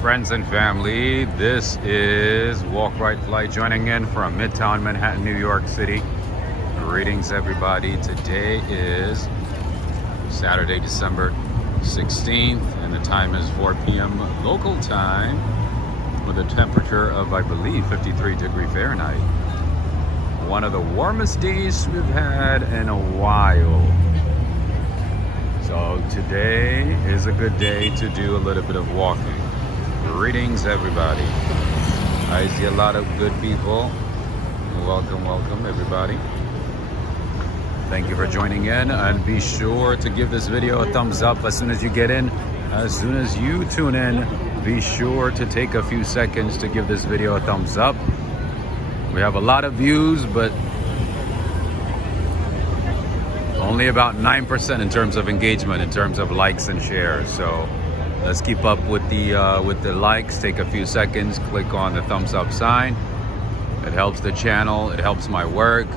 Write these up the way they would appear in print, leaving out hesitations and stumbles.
friends and family, this is Walk Right Fly joining in from Midtown Manhattan, New York City. Greetings everybody. Today is Saturday, December 16th, and the time is 4 p.m. local time with a temperature of, I believe, 53 degrees Fahrenheit. One of the warmest days we've had in a while. So today is a good day to do a little bit of walking. Greetings everybody. I see a lot of good people. Welcome, welcome everybody. Thank you for joining in, and be sure to give this video a thumbs up as soon as you get in. As soon as you tune in, be sure to take a few seconds to give this video a thumbs up. We have a lot of views, but only about 9% in terms of engagement, in terms of likes and shares. So let's keep up with the likes. Take a few seconds, click on the thumbs up sign. It helps the channel, it helps my work.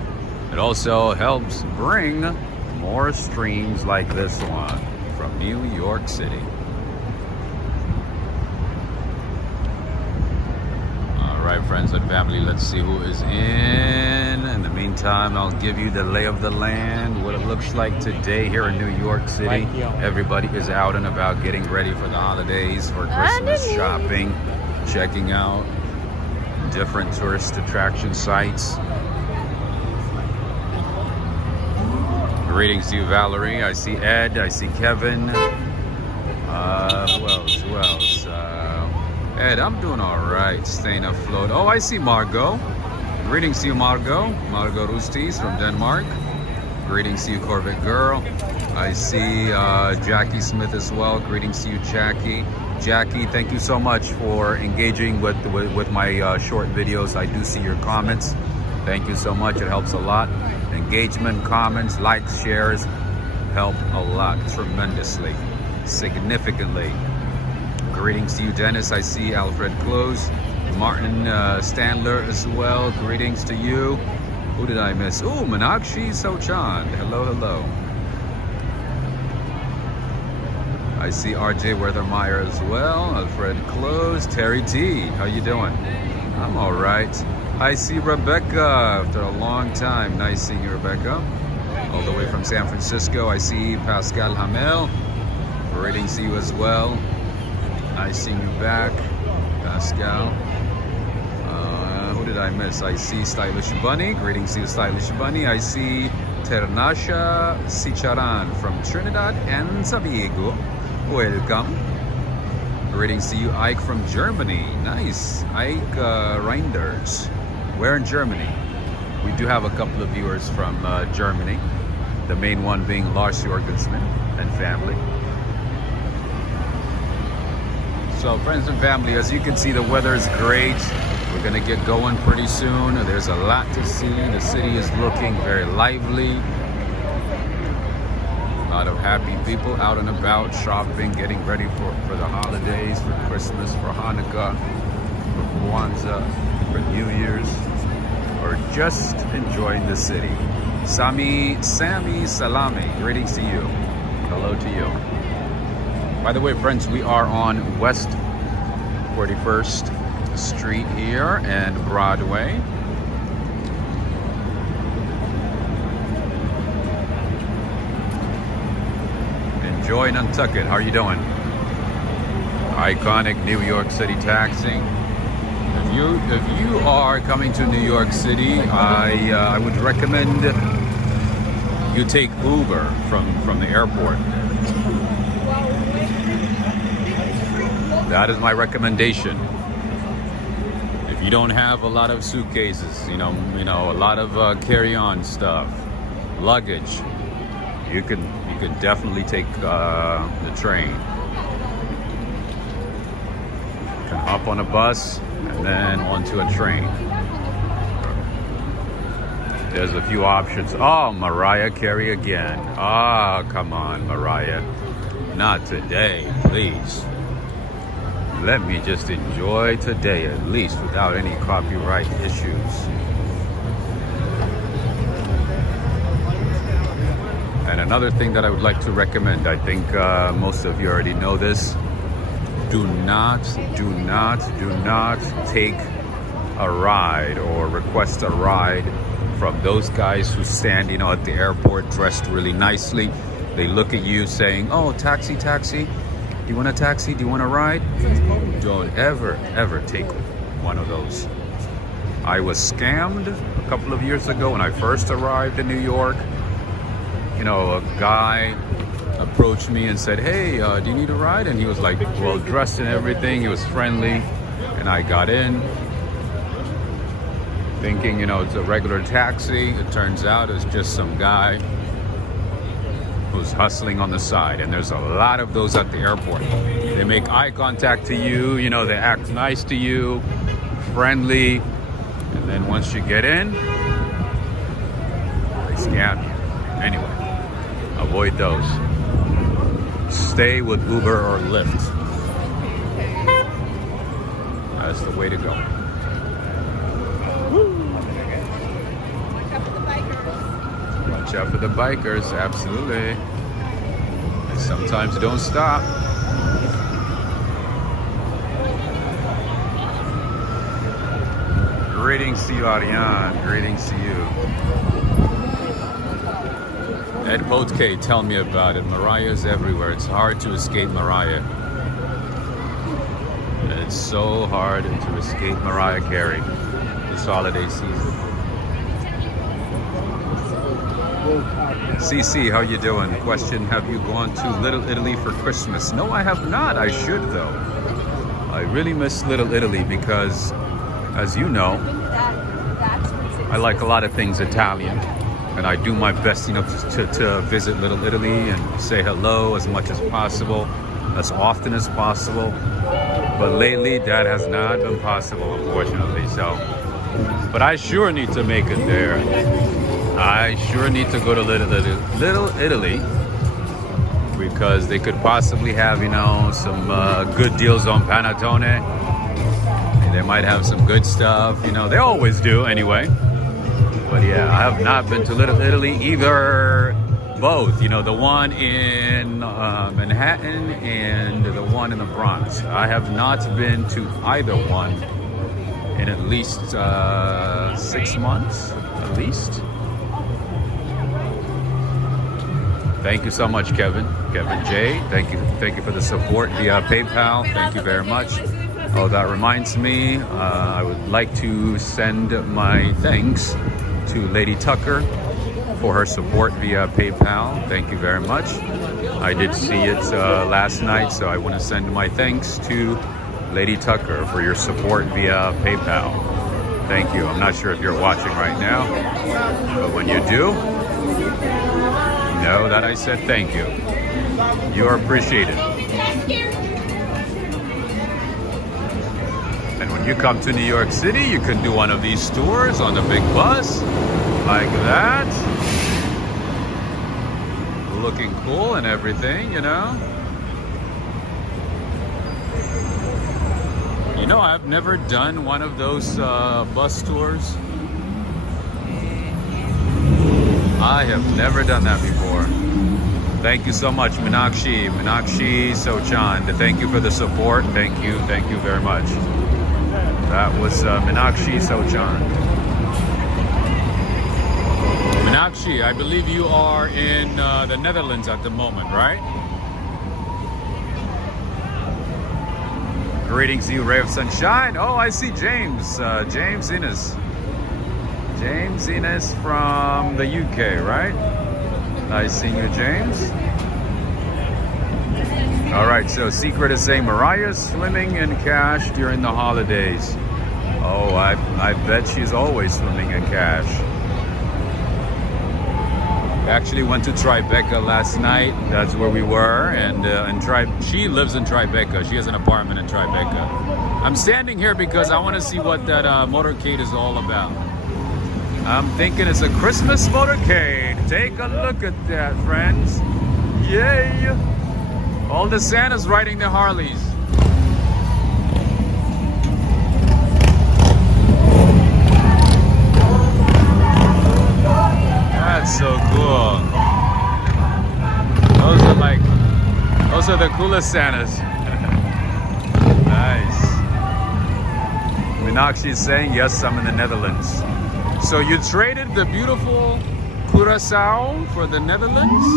It also helps bring more streams like this one from New York City. All right, friends and family, let's see who is in the meantime, I'll give you the lay of the land, what it looks like today here in New York City. Everybody is out and about getting ready for the holidays, for Christmas shopping, checking out different tourist attraction sites. Greetings to you, Valerie. I see Ed, I see Kevin. Who else? Ed, I'm doing all right, staying afloat. Oh, I see Margot. Greetings to you, Margot. Margot Rustis from Denmark. Greetings to you, Corvette Girl. I see Jackie Smith as well. Greetings to you, Jackie. Jackie, thank you so much for engaging with my short videos. I do see your comments. Thank you so much. It helps a lot. Engagement, comments, likes, shares help a lot, tremendously, significantly. Greetings to you, Dennis. I see Alfred Close. Martin Standler as well. Greetings to you. Who did I miss? Oh, Meenakshi Sochan. Hello, hello. I see RJ Weathermeyer as well. Alfred Close. Terry T. How you doing? I'm all right. I see Rebecca after a long time. Nice seeing you, Rebecca. All the way from San Francisco. I see Pascal Hamel. Greetings to you as well. Nice seeing you back, Pascal. Who did I miss? I see Stylish Bunny. Greetings to you, Stylish Bunny. I see Ternasha Sicharan from Trinidad and Tobago. Welcome. Greetings to you, Ike from Germany. Nice. Ike Reinders. We're in Germany. We do have a couple of viewers from Germany. The main one being Lars Jorgensen and family. So friends and family, as you can see, the weather is great. We're gonna get going pretty soon. There's a lot to see. The city is looking very lively. A lot of happy people out and about, shopping, getting ready for the holidays, for Christmas, for Hanukkah, for Kwanzaa, for New Year's, or just enjoying the city. Sammy Salami, greetings to you. Hello to you. By the way, friends, we are on West 41st Street here and Broadway. Enjoy Nantucket. How are you doing? Iconic New York City taxi. If you are coming to New York City, I would recommend you take Uber from the airport. That is my recommendation. If you don't have a lot of suitcases, you know, a lot of carry-on stuff, luggage, you can definitely take the train. You can hop on a bus and then onto a train. There's a few options. Oh, Mariah Carey again. Ah, come on, Mariah. Not today, please. Let me just enjoy today, at least without any copyright issues. And another thing that I would like to recommend, I think most of you already know this, do not take a ride or request a ride from those guys who stand, you know, at the airport dressed really nicely. They look at you saying, oh, taxi, taxi. Do you want a taxi? Do you want a ride? Don't ever take one of those. I was scammed a couple of years ago when I first arrived in New York. You know, a guy approached me and said, hey, do you need a ride? And he was like, well dressed and everything. He was friendly. And I got in thinking, you know, it's a regular taxi. It turns out it's just some guy who's hustling on the side. And there's a lot of those at the airport. They make eye contact to you, you know, they act nice to you, friendly. And then once you get in, they scam you. Anyway, avoid those. Stay with Uber or Lyft. That's the way to go. Watch out for the bikers, absolutely. They sometimes don't stop. Greetings to you, Ariane. Greetings to you. Ed Potke, tell me about it. Mariah's everywhere. It's hard to escape Mariah. It's so hard to escape Mariah Carey this holiday season. CC, how you doing? Question, have you gone to Little Italy for Christmas? No, I have not. I should, though. I really miss Little Italy because, as you know, I like a lot of things Italian. And I do my best, you know, to visit Little Italy and say hello as much as possible, as often as possible. But lately, that has not been possible, unfortunately. So, but I sure need to make it there. I sure need to go to Little Italy because they could possibly have, you know, some good deals on panettone. They might have some good stuff, you know. They always do, anyway. But yeah, I have not been to Little Italy either. Both, you know, the one in Manhattan and the one in the Bronx. I have not been to either one in at least 6 months, at least. Thank you so much, Kevin J. Thank you for the support via PayPal. Thank you very much. Oh, that reminds me, I would like to send my thanks to Lady Tucker for her support via PayPal. Thank you very much. I did see it last night, so I want to send my thanks to Lady Tucker for your support via PayPal. Thank you. I'm not sure if you're watching right now, but when you do, know that I said thank you. You are appreciated. And when you come to New York City, you can do one of these tours on the big bus, like that. Looking cool and everything, you know. You know, I've never done one of those bus tours. I have never done that before. Thank you so much, Meenakshi Sochan. Thank you for the support. Thank you very much. That was Meenakshi Sochan. Meenakshi, I believe you are in the Netherlands at the moment, right? Greetings to you, Ray of Sunshine. Oh, I see James. James Innes. James Innes from the UK, right? Nice seeing you, James. All right, so secret is saying Mariah's swimming in cash during the holidays. Oh, I bet she's always swimming in cash. Actually went to Tribeca last night. That's where we were, and she lives in Tribeca. She has an apartment in Tribeca. I'm standing here because I want to see what that motorcade is all about. I'm thinking it's a Christmas motorcade. Take a look at that, friends. Yay! All the Santas riding their Harleys. That's so cool. Those are the coolest Santas. Meenakshi is saying, yes, I'm in the Netherlands. So you traded the beautiful Curaçao for the Netherlands?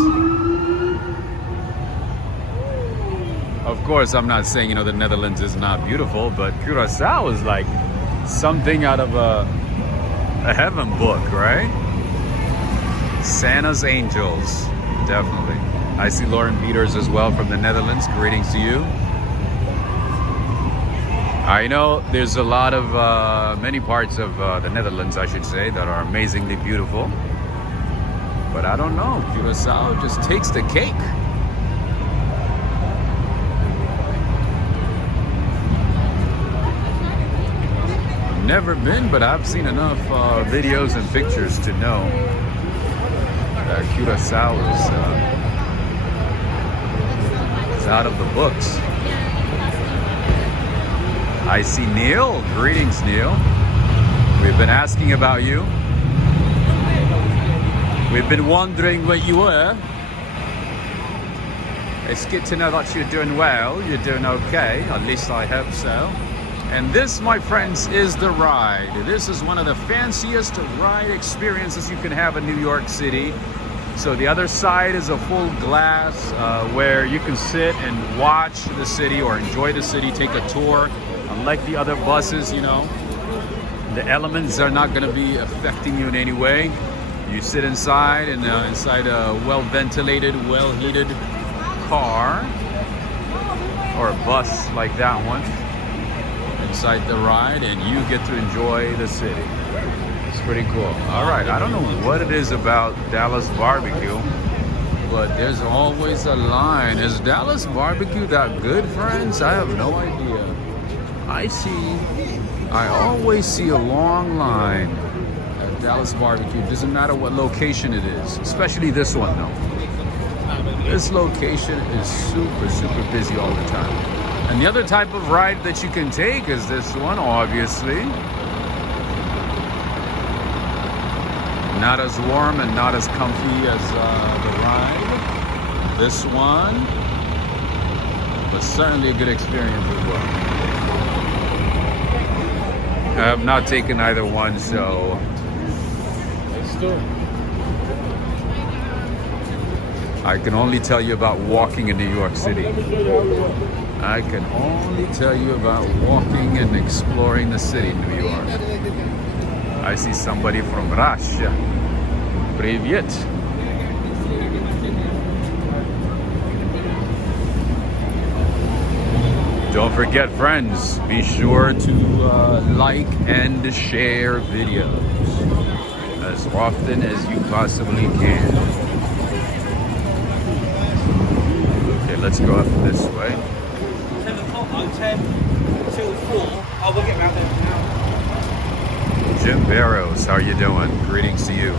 Of course, I'm not saying, the Netherlands is not beautiful, but Curaçao is like something out of a heaven book, right? Santa's Angels, definitely. I see Lauren Peters as well from the Netherlands. Greetings to you. I know there's a lot of, many parts of the Netherlands, I should say, that are amazingly beautiful. But I don't know, Curaçao just takes the cake. Never been, but I've seen enough videos and pictures to know that Curaçao is out of the books. I see Neil. Greetings, Neil. We've been asking about you. We've been wondering where you were. It's good to know that you're doing well. You're doing okay. At least I hope so. And this, my friends, is the ride. This is one of the fanciest ride experiences you can have in New York City. So the other side is a full glass where you can sit and watch the city or enjoy the city, take a tour. Unlike the other buses, the elements are not going to be affecting you in any way. You sit inside and inside a well-ventilated, well-heated car or a bus like that one. Inside the ride, and you get to enjoy the city. It's pretty cool. All right, I don't know what it is about Dallas barbecue, but there's always a line. Is Dallas barbecue that good, friends? I have no idea. I always see a long line at Dallas barbecue. Doesn't matter what location it is, especially this one though. This location is super, super busy all the time. And the other type of ride that you can take is this one, obviously. Not as warm and not as comfy as the ride. This one, but certainly a good experience as well. I have not taken either one, so I can only tell you about walking in New York City. I can only tell you about walking and exploring the city, New York. I see somebody from Russia. Привет. Don't forget, friends, be sure to like and share videos as often as you possibly can. Okay, let's go up this way. 10 till 4. Oh, we'll get around there now. Jim Barrows, how are you doing? Greetings to you.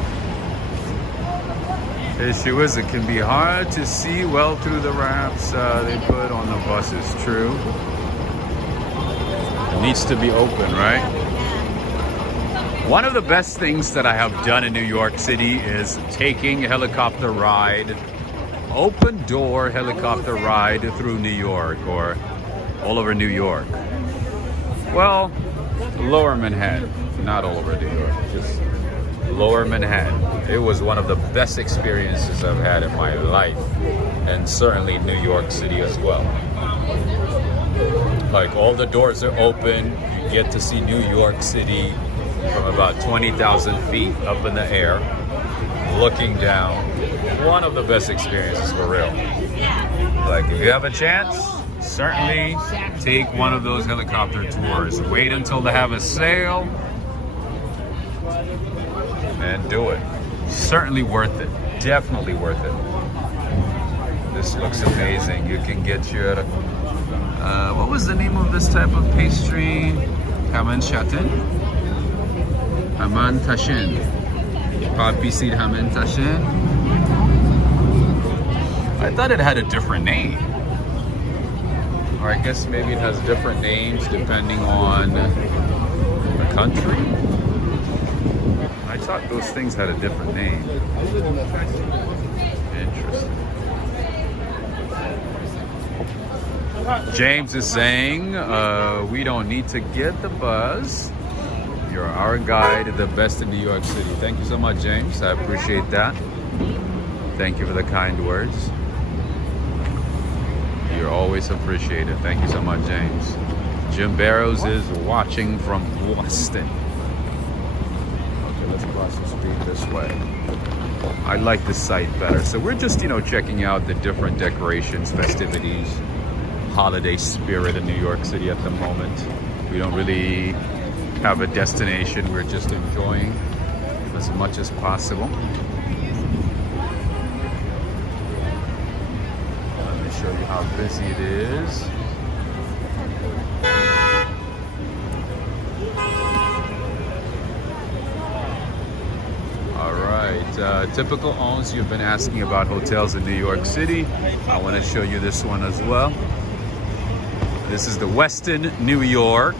Issue is, it can be hard to see well through the wraps they put on the buses. True. It needs to be open, right? One of the best things that I have done in New York City is taking a helicopter ride, open door helicopter ride through New York or all over New York. Well, lower Manhattan, not all over New York, just lower Manhattan. It was one of the best experiences I've had in my life, and certainly New York City as well. Like, all the doors are open, you get to see New York City from about 20,000 feet up in the air, looking down. One of the best experiences, for real. Like, if you have a chance, certainly take one of those helicopter tours. Wait until they have a sale and do it. Certainly worth it. Definitely worth it. This looks amazing. You can get your what was the name of this type of pastry? Haman shatin? Haman tashin. Poppy seed haman tashin. I thought it had a different name. Or I guess maybe it has different names depending on the country. I thought those things had a different name. Interesting. James is saying, we don't need to get the buzz. You're our guide, the best in New York City. Thank you so much, James. I appreciate that. Thank you for the kind words. You're always appreciated. Thank you so much, James. Jim Barrows is watching from Boston. Okay, let's cross the street this way. I like this site better. So we're just, checking out the different decorations, festivities, holiday spirit in New York City at the moment. We don't really have a destination. We're just enjoying as much as possible. Let me show you how busy it is. Typical owns, you've been asking about hotels in New York City. I want to show you this one as well. This is the Westin New York.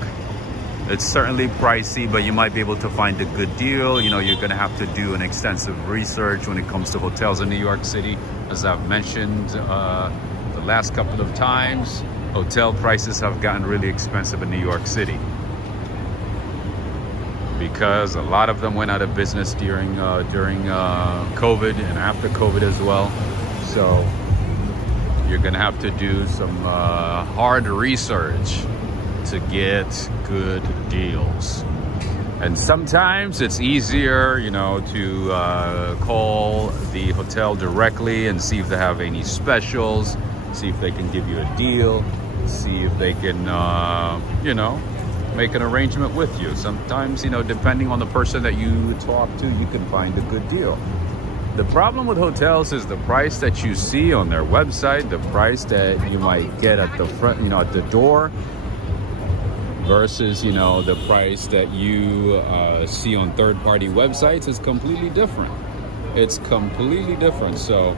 It's certainly pricey, but you might be able to find a good deal. You're going to have to do an extensive research when it comes to hotels in New York City. As I've mentioned the last couple of times, hotel prices have gotten really expensive in New York City, because a lot of them went out of business during COVID and after COVID as well. So you're gonna have to do some hard research to get good deals. And sometimes it's easier, to call the hotel directly and see if they have any specials, see if they can give you a deal, see if they can, make an arrangement with you. Sometimes, depending on the person that you talk to, you can find a good deal. The problem with hotels is the price that you see on their website, the price that you might get at the front, at the door, versus, the price that you see on third-party websites is completely different. It's completely different. So,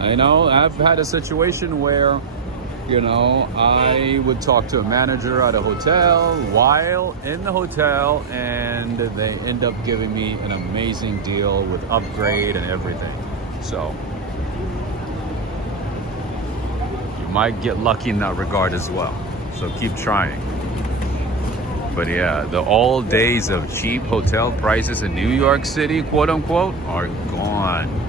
I've had a situation where I would talk to a manager at a hotel while in the hotel, and they end up giving me an amazing deal with upgrade and everything. So you might get lucky in that regard as well. So keep trying. But yeah, the old days of cheap hotel prices in New York City, quote unquote, are gone.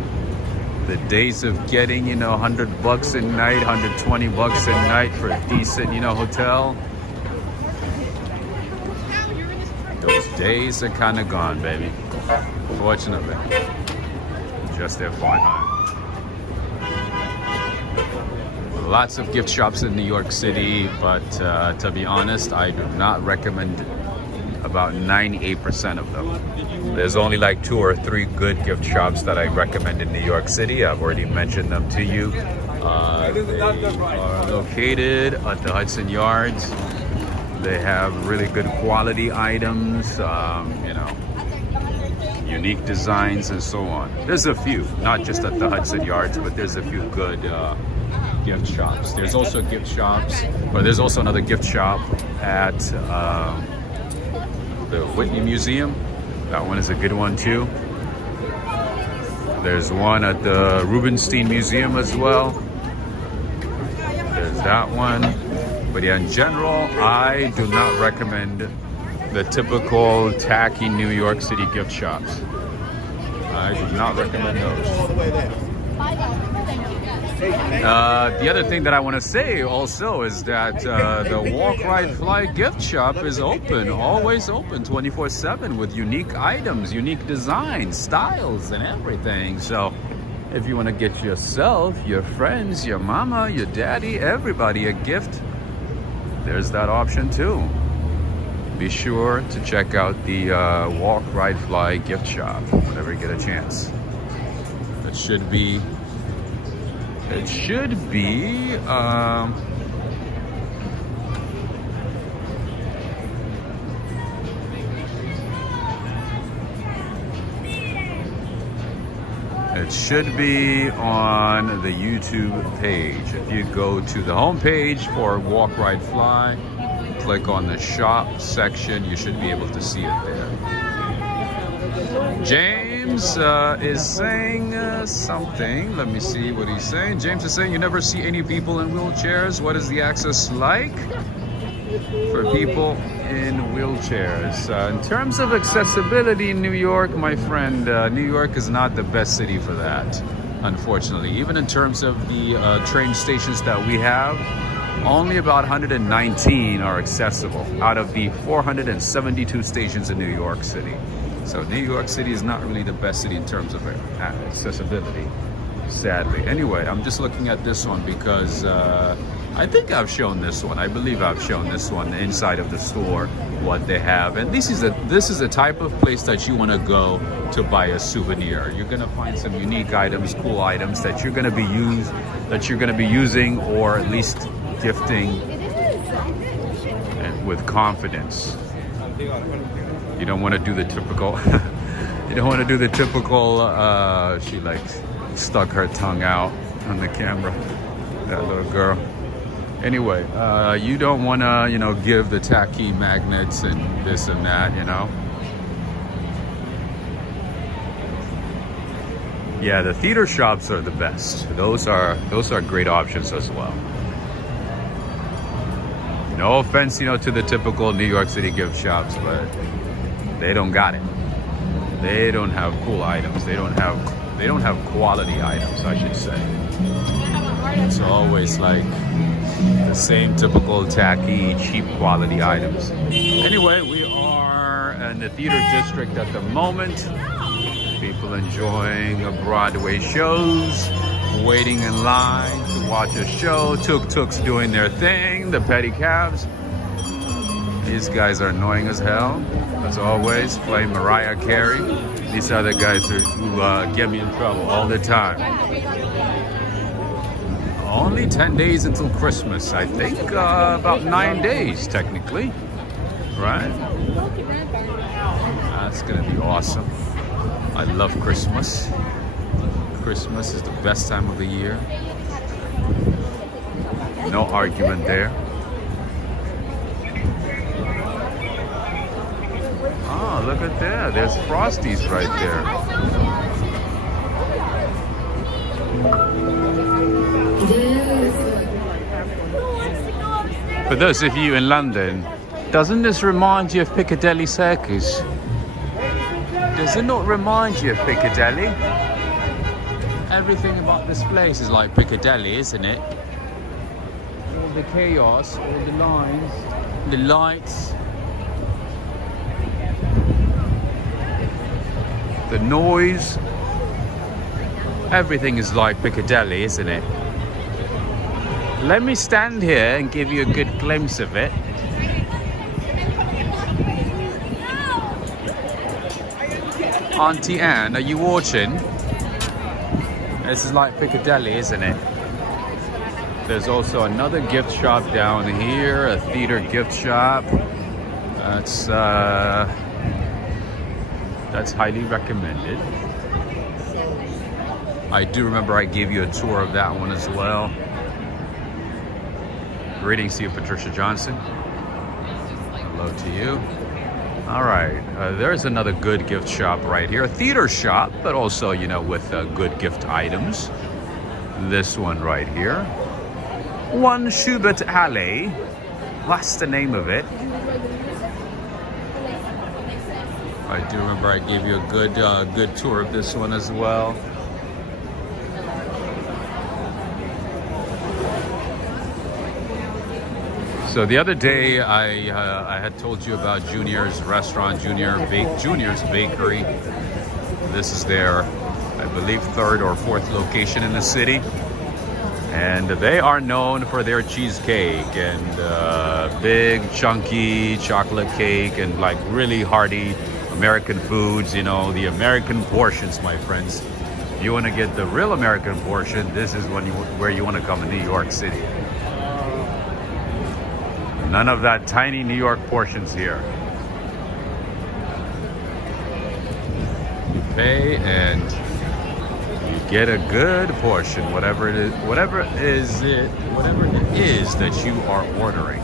The days of getting, $100 a night, $120 a night for a decent, hotel. Those days are kind of gone, baby. Fortunately. Just FYI. Lots of gift shops in New York City, but to be honest, I do not recommend about 98% of them. There's only like 2 or 3 good gift shops that I recommend in New York City. I've already mentioned them to you. They are located at the Hudson Yards. They have really good quality items, unique designs and so on. There's a few, not just at the Hudson Yards, but there's a few good gift shops. There's also gift shops, but there's also another gift shop at the Whitney Museum. That one is a good one too. There's one at the Rubenstein Museum as well. There's that one. But yeah, in general, I do not recommend the typical tacky New York City gift shops. I do not recommend those. The other thing that I want to say also is that the Walk, Ride, Fly gift shop is open, always open 24/7 with unique items, unique designs, styles and everything. So if you want to get yourself, your friends, your mama, your daddy, everybody a gift, there's that option too. Be sure to check out the Walk, Ride, Fly gift shop whenever you get a chance. It should be on the YouTube page. If you go to the home page for Walk, Ride, Fly, click on the shop section, you should be able to see it there. James James is saying something. Let me see what he's saying. James is saying you never see any people in wheelchairs. What is the access like for people in wheelchairs? In terms of accessibility in New York, my friend, New York is not the best city for that, unfortunately. Even in terms of the train stations that we have, only about 119 are accessible out of the 472 stations in New York City. So New York City is not really the best city in terms of accessibility, sadly. Anyway, I'm just looking at this one because I think I've shown this one. I believe I've shown this one inside of the store, what they have. And this is the type of place that you want to go to buy a souvenir. You're going to find some unique items, cool items that you're going to be using, or at least gifting and with confidence. You don't want to do the typical she like stuck her tongue out on the camera, that little girl. Anyway, you don't want to, give the tacky magnets and this and that, Yeah, the theater shops are the best. Those are great options as well. No offense, to the typical New York City gift shops, but they don't got it. They don't have cool items. They don't have quality items, I should say. It's always like the same typical tacky, cheap quality items. Anyway, we are in the theater district at the moment. People enjoying Broadway shows, waiting in line to watch a show. Tuk-tuks doing their thing, the pedicabs. These guys are annoying as hell, as always, playing Mariah Carey. These are the guys who get me in trouble all the time. Only 10 days until Christmas, I think. About 9 days, technically. Right? That's gonna be awesome. I love Christmas. Christmas is the best time of the year. No argument there. Oh, look at that. There's Frosties right there. For those of you in London, doesn't this remind you of Piccadilly Circus? Does it not remind you of Piccadilly? Everything about this place is like Piccadilly, isn't it? All the chaos, all the lines, the lights, the noise. Everything is like Piccadilly, isn't it? Let me stand here and give you a good glimpse of it. Auntie Anne, are you watching? This is like Piccadilly, isn't it? There's also another gift shop down here, a theater gift shop. That's highly recommended. I do remember I gave you a tour of that one as well. Greetings to you, Patricia Johnson. Hello to you. All right, there's another good gift shop right here. A theater shop, but also, with good gift items. This one right here. One Schubert Alley. What's the name of it? I do remember I gave you a good tour of this one as well. So the other day, I had told you about Junior's restaurant, Junior's Bakery. This is their, I believe, 3rd or 4th location in the city. And they are known for their cheesecake and big, chunky chocolate cake and like really hearty American foods, the American portions, my friends. If you want to get the real American portion, this is where you want to come in New York City. None of that tiny New York portions here. You pay and you get a good portion, whatever it is that you are ordering.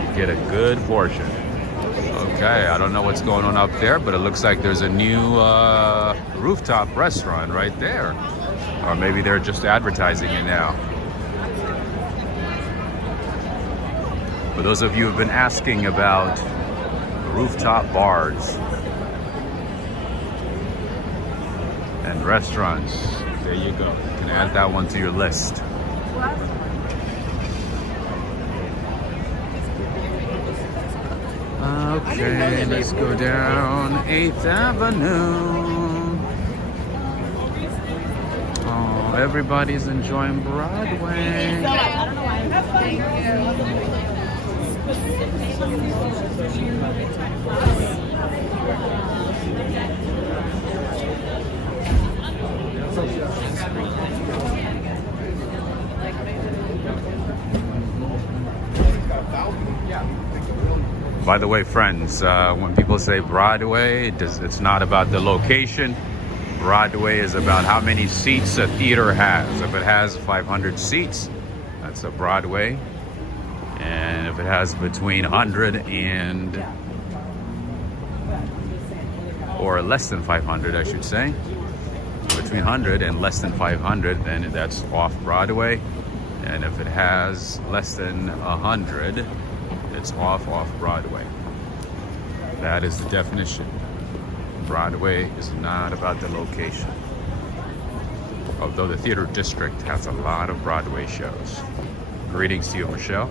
You get a good portion. Okay, I don't know what's going on up there, but it looks like there's a new rooftop restaurant right there. Or maybe they're just advertising it now. For those of you who've been asking about rooftop bars and restaurants, there you go. You can add that one to your list. Okay, let's go down 8th Avenue. Oh, everybody's enjoying Broadway. By the way, friends, when people say Broadway, it's not about the location. Broadway is about how many seats a theater has. If it has 500 seats, that's a Broadway. And if it has between 100 and, or less than 500, I should say, between 100 and less than 500, then that's off Broadway. And if it has less than 100, it's off Broadway. That is the definition. Broadway is not about the location. Although the theater district has a lot of Broadway shows. Greetings to you, Michelle.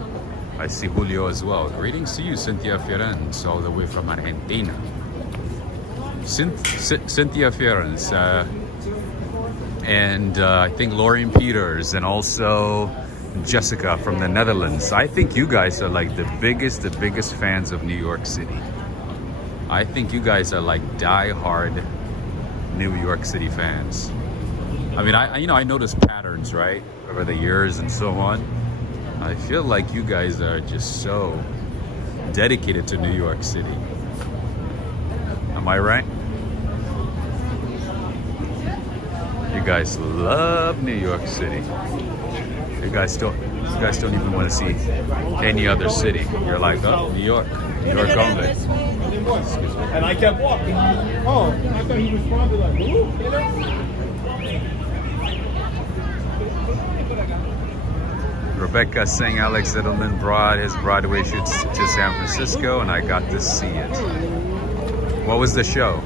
I see Julio as well. Greetings to you, Cynthia Fierens, all the way from Argentina. Cynthia Fierens, and I think Lauren Peters, and also Jessica from the Netherlands. I think you guys are like the biggest fans of New York City. I think you guys are like die-hard New York City fans. I mean, I notice patterns, right, over the years and so on. I feel like you guys are just so dedicated to New York City. Am I right? You guys love New York City. You guys don't even want to see any other city. You're like, oh, New York only. Excuse me. And I kept walking. Oh, I thought he responded like, who? Rebecca saying Alex Edelman brought his Broadway shoot to San Francisco, and I got to see it. What was the show?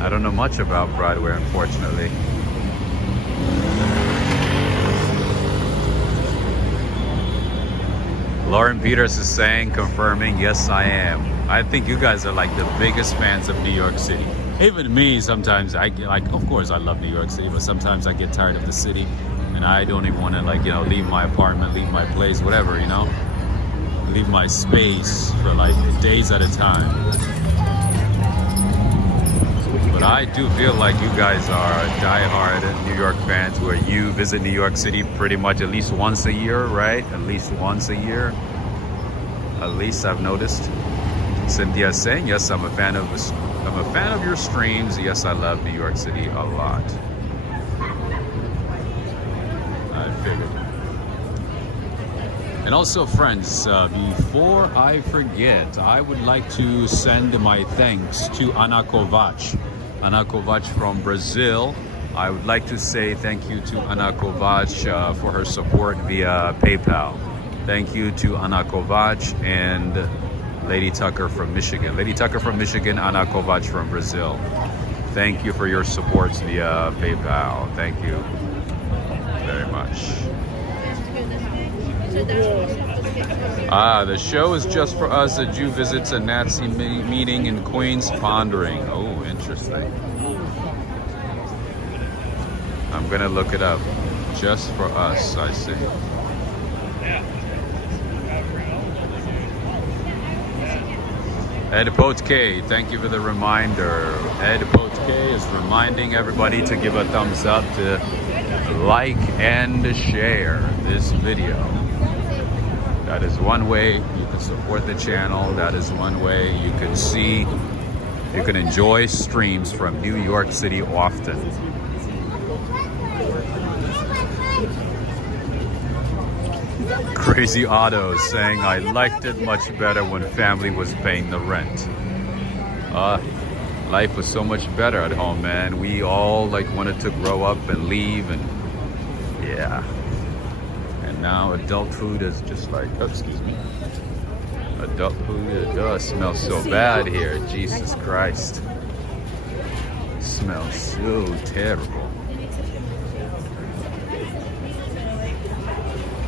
I don't know much about Broadway, unfortunately. Lauren Peters is saying, confirming, yes, I am. I think you guys are like the biggest fans of New York City. Even me, sometimes I get like, of course I love New York City, but sometimes I get tired of the city and I don't even want to, like, you know, leave my apartment, leave my place, whatever, you know, leave my space for like days at a time. But I do feel like you guys are diehard New York fans, where you visit New York City pretty much at least once a year, right? At least once a year. At least I've noticed. Cynthia is saying, yes, I'm a fan of your streams. Yes, I love New York City a lot. I figured. And also, friends, before I forget, I would like to send my thanks to Ana Kovac. Ana Kovac from Brazil. I would like to say thank you to Ana Kovac for her support via PayPal. Thank you to Ana Kovac and Lady Tucker from Michigan. Lady Tucker from Michigan, Ana Kovac from Brazil. Thank you for your support via PayPal. Thank you very much. The show is just for us. A Jew visits a Nazi meeting in Queens, pondering. Oh, interesting. I'm gonna look it up. Just for us, I see. Ed Potke, thank you for the reminder. Ed Potke is reminding everybody to give a thumbs up, to like and share this video. That is one way you can support the channel. That is one way you can see, you can enjoy streams from New York City often. Crazy Otto saying, I liked it much better when family was paying the rent. Life was so much better at home, man. We all like wanted to grow up and leave, and yeah. And now adult food is just like, oh, excuse me. Adult food, it does smell so bad here. Jesus Christ. It smells so terrible.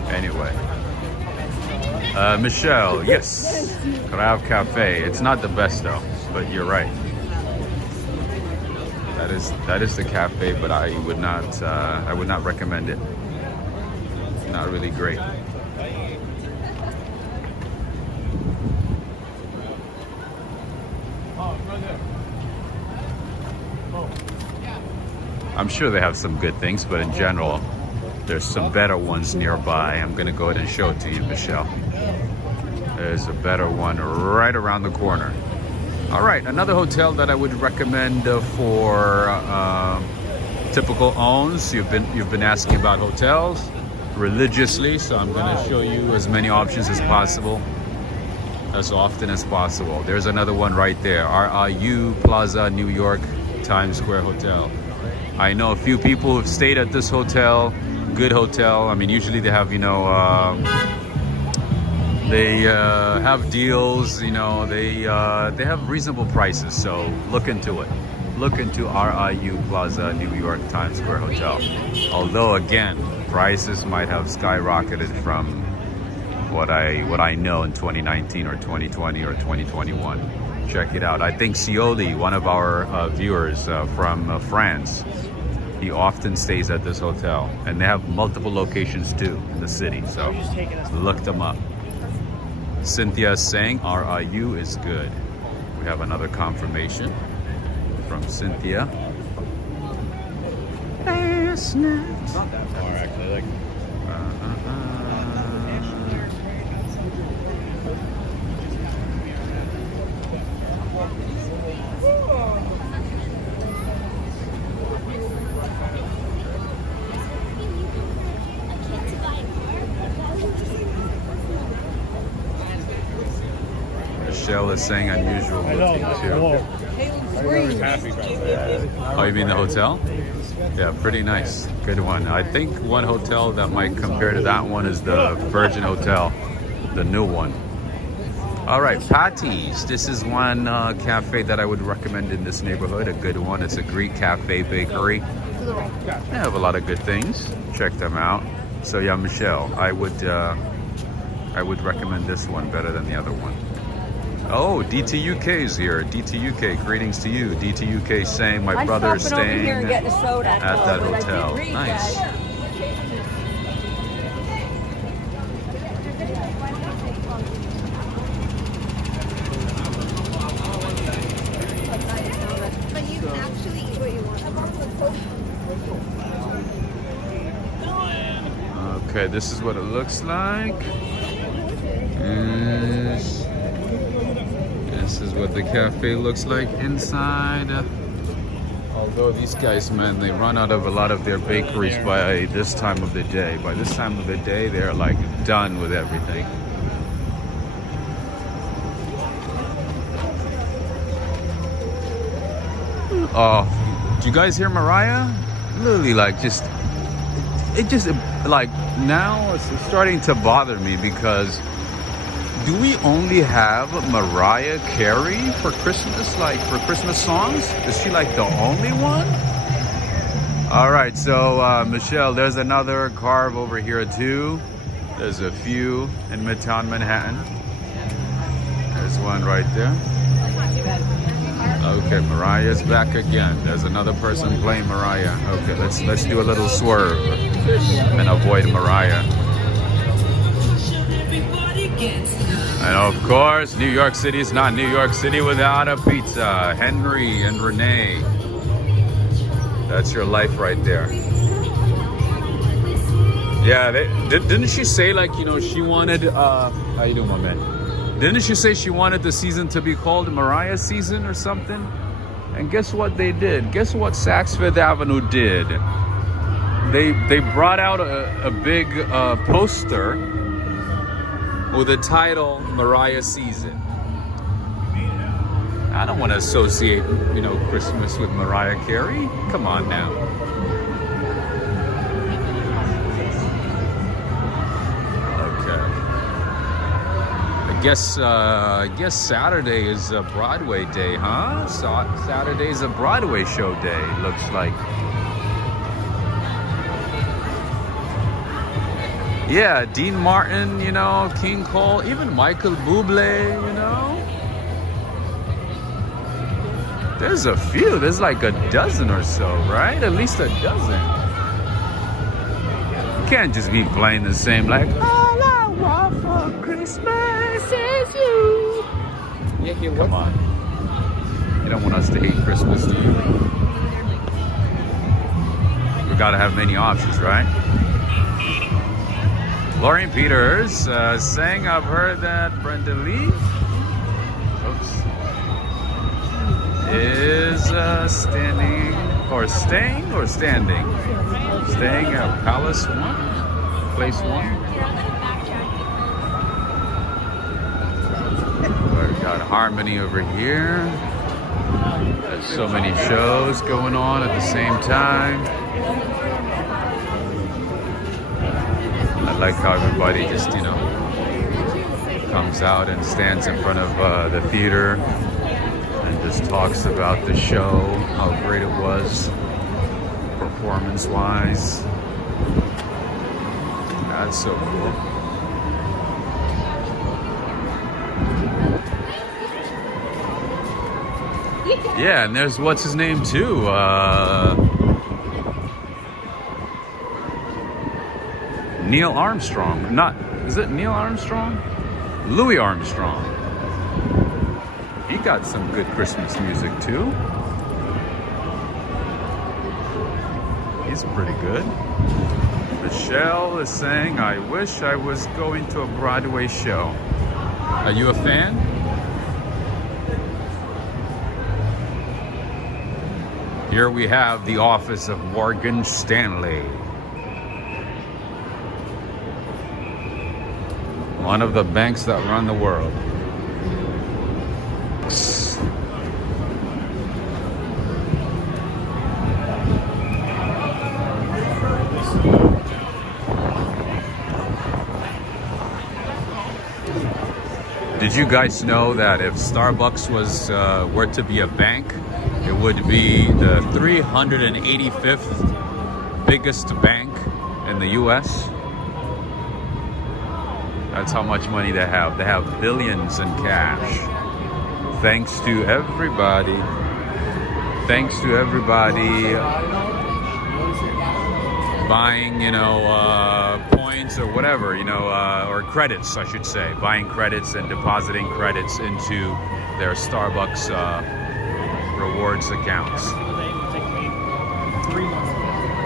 Anyway. Michelle, yes. Crab Cafe. It's not the best though, but you're right. That is the cafe, but I would not recommend it. Not really great. I'm sure they have some good things, but in general, there's some better ones nearby. I'm gonna go ahead and show it to you, Michelle. There's a better one right around the corner. All right, another hotel that I would recommend for typical owns. You've been asking about hotels religiously, so I'm gonna show you as many options as possible, as often as possible. There's another one right there, RIU Plaza, New York, Times Square Hotel. I know a few people who've stayed at this hotel. Good hotel. I mean, usually they have, they have deals, they have reasonable prices, so look into it. Look into RIU Plaza, New York, Times Square Hotel. Although again, prices might have skyrocketed from what I know in 2019 or 2020 or 2021. Check it out. I think Cioli, one of our viewers from France, he often stays at this hotel, and they have multiple locations too in the city, so look them up. Cynthia is saying RIU is good. We have another confirmation from Cynthia. It's not that far actually. Like Michelle is saying unusual looking too. Oh, you mean the hotel? Yeah, pretty nice. Good one. I think one hotel that might compare to that one is the Virgin Hotel, the new one. All right, Patty's. This is one cafe that I would recommend in this neighborhood. A good one. It's a Greek cafe bakery. They have a lot of good things. Check them out. So yeah, Michelle, I would recommend this one better than the other one. Oh, DTUK is here. DTUK, greetings to you. DTUK saying my brother is staying at that hotel. Nice. But you can actually eat what you want. Okay, this is what it looks like. This is what the cafe looks like inside. Although these guys, man, they run out of a lot of their bakeries by this time of the day. By this time of the day, they're like done with everything. Oh, do you guys hear Mariah? Literally, like, it just like now it's starting to bother me, because do we only have Mariah Carey for Christmas, like for Christmas songs? Is she like the only one? All right, so Michelle, there's another carve over here too. There's a few in Midtown Manhattan. There's one right there. Okay, Mariah's back again. There's another person playing Mariah. Okay, let's do a little swerve and avoid Mariah. And of course, New York City is not New York City without a pizza. Henry and Renee. That's your life right there. Yeah, didn't she say, like, she wanted, how you doing, my man? Didn't she say she wanted the season to be called Mariah season or something? And guess what they did? Guess what Saks Fifth Avenue did? They brought out a big poster with the title Mariah Season. I don't want to associate, you know, Christmas with Mariah Carey. Come on now. Okay. I guess Saturday is a Broadway day, huh? So Saturday's a Broadway show day, looks like. Yeah, Dean Martin, you know, King Cole, even Michael Bublé, you know. There's a few. There's like a dozen or so, right? At least a dozen. You can't just be playing the same, like, all I want for Christmas is you. Yeah, come on. You don't want us to hate Christmas, do you? We gotta have many options, right? Lauren Peters saying, I've heard that Brenda Lee is staying at Palace One, Place One. We've got Harmony over here. There's so many shows going on at the same time. I like how everybody just, you know, comes out and stands in front of the theater and just talks about the show, how great it was, performance-wise. That's so cool. Yeah, and there's what's his name too. Neil Armstrong. Is it Neil Armstrong? Louis Armstrong. He got some good Christmas music too. He's pretty good. Michelle is saying, I wish I was going to a Broadway show. Are you a fan? Here we have the office of Morgan Stanley. One of the banks that run the world. Did you guys know that if Starbucks was were to be a bank, it would be the 385th biggest bank in the US? That's how much money they have. They have billions in cash. Thanks to everybody. Thanks to everybody buying, you know, points or whatever, you know, or credits, I should say. Buying credits and depositing credits into their Starbucks rewards accounts.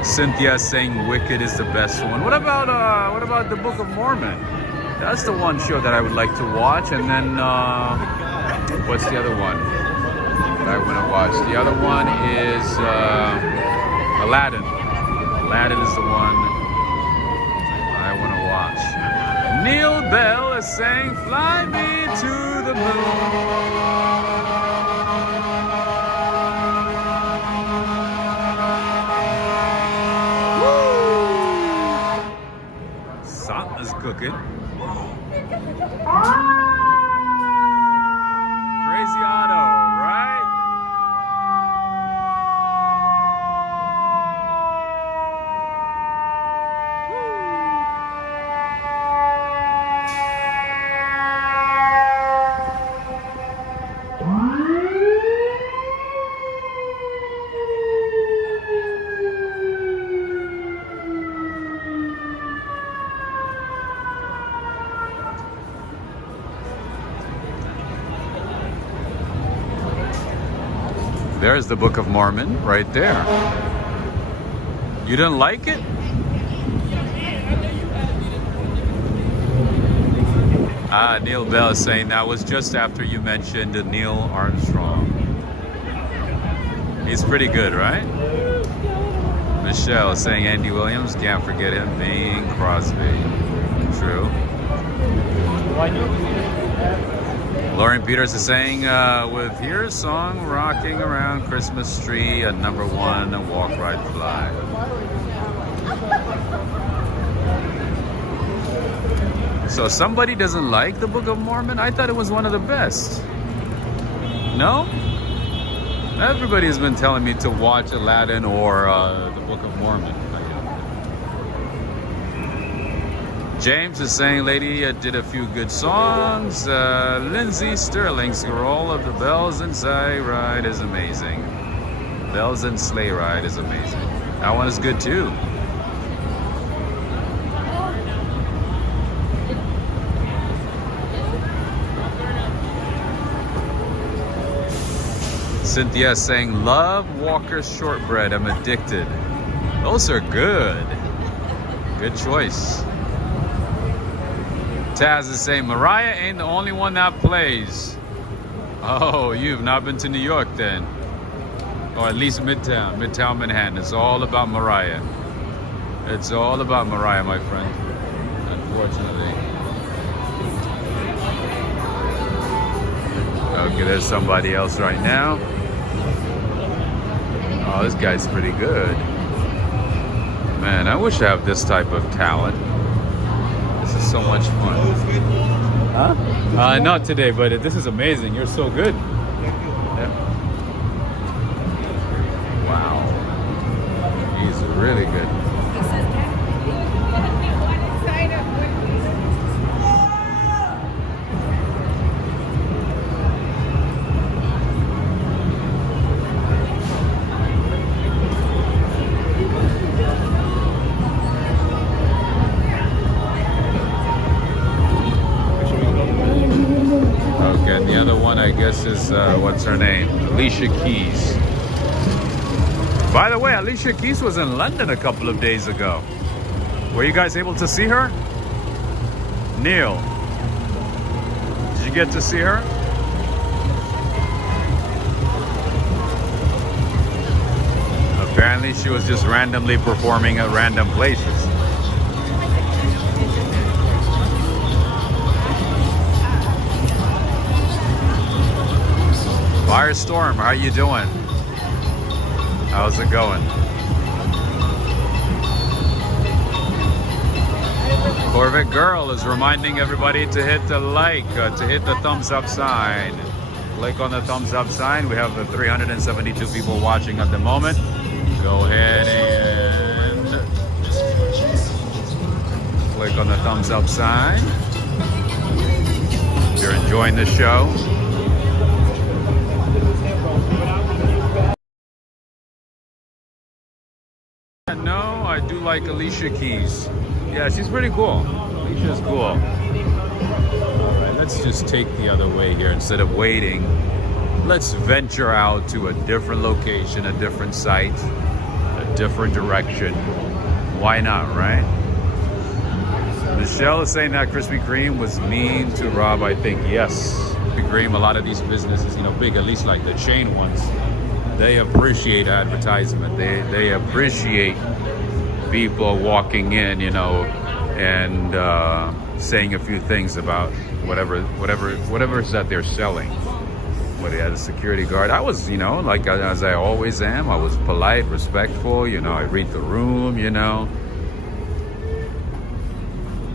Cynthia saying Wicked is the best one. What about the Book of Mormon? That's the one show that I would like to watch. And then, what's the other one that I want to watch? The other one is Aladdin. Aladdin is the one I want to watch. Neil Bell is saying, fly me to the moon. Santa's cooking. Crazy Auto, right? There's the Book of Mormon right there. You didn't like it? Neil Bell is saying that was just after you mentioned Neil Armstrong. He's pretty good, right? Michelle is saying Andy Williams, can't forget him. Bing Crosby. True. Lauren Peters is saying, with your song rocking around Christmas tree at #1, a walk, ride, fly. So somebody doesn't like the Book of Mormon? I thought it was one of the best. No? Everybody's been telling me to watch Aladdin or the Book of Mormon. James is saying, lady did a few good songs. Lindsay Sterling, Scroll of the Bells and Sleigh Ride is amazing. Bells and Sleigh Ride is amazing. That one is good too. Cynthia is saying, love Walker's shortbread. I'm addicted. Those are good. Good choice. Taz is saying, Mariah ain't the only one that plays. Oh, you've not been to New York then. Or at least Midtown Manhattan. It's all about Mariah. It's all about Mariah, my friend. Unfortunately. Okay, there's somebody else right now. Oh, this guy's pretty good. Man, I wish I have this type of talent. This is so much fun. Huh? Not today, but this is amazing. You're so good. Yeah. Wow. He's really good. I guess is what's her name? Alicia Keys. By the way, Alicia Keys was in London a couple of days ago. Were you guys able to see her? Neil, did you get to see her? Apparently she was just randomly performing at random places. Firestorm, how you doing? How's it going? Corvette Girl is reminding everybody to hit the like, to hit the thumbs up sign. Click on the thumbs up sign. We have 372 people watching at the moment. Go ahead and click on the thumbs up sign. If you're enjoying the show. No, I do like Alicia Keys. Yeah, she's pretty cool. Alicia's cool. All right, let's just take the other way here instead of waiting. Let's venture out to a different location, a different site, a different direction. Why not, right? Michelle is saying that Krispy Kreme was mean to Rob, I think. Yes. Krispy Kreme, a lot of these businesses, you know, big, at least like the chain ones, they appreciate advertisement. They appreciate people walking in, you know, and saying a few things about whatever it is that they're selling. But yeah, the security guard, I was, you know, like as I always am, I was polite, respectful, you know, I read the room, you know.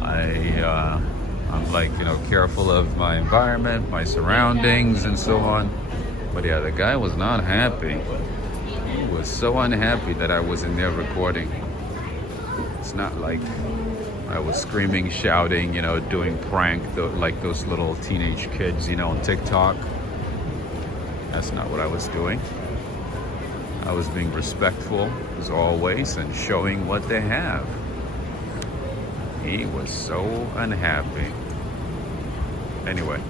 I'm like, you know, careful of my environment, my surroundings, and so on. But yeah, the guy was not happy. He was so unhappy that I was in there recording. It's not like I was screaming, shouting, you know, doing prank, like those little teenage kids, you know, on TikTok. That's not what I was doing. I was being respectful, as always, and showing what they have. He was so unhappy. Anyway.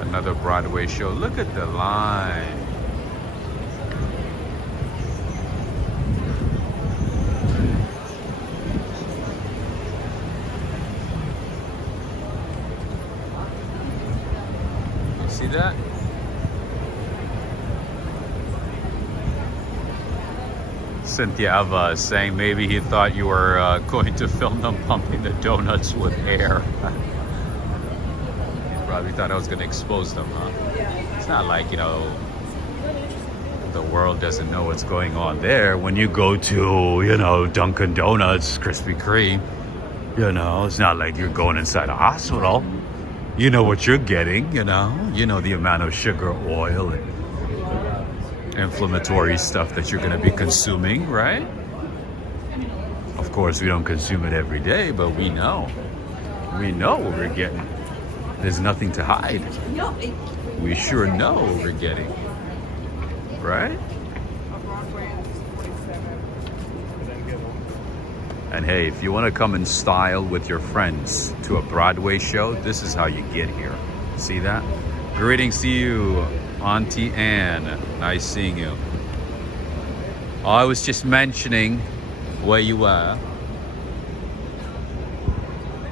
Another Broadway show. Look at the line. You see that? Cynthia Ava is saying maybe he thought you were going to film them pumping the donuts with air. Probably thought I was going to expose them, huh? It's not like, you know, the world doesn't know what's going on there. When you go to, you know, Dunkin' Donuts, Krispy Kreme, you know, it's not like you're going inside a hospital. You know what you're getting, you know the amount of sugar, oil, and inflammatory stuff that you're going to be consuming, right? Of course, we don't consume it every day, but we know what we're getting. There's nothing to hide. We sure know what we're getting, right? And hey, if you want to come in style with your friends to a Broadway show, this is how you get here. See that? Greetings to you, Auntie Anne. Nice seeing you. I was just mentioning where you were.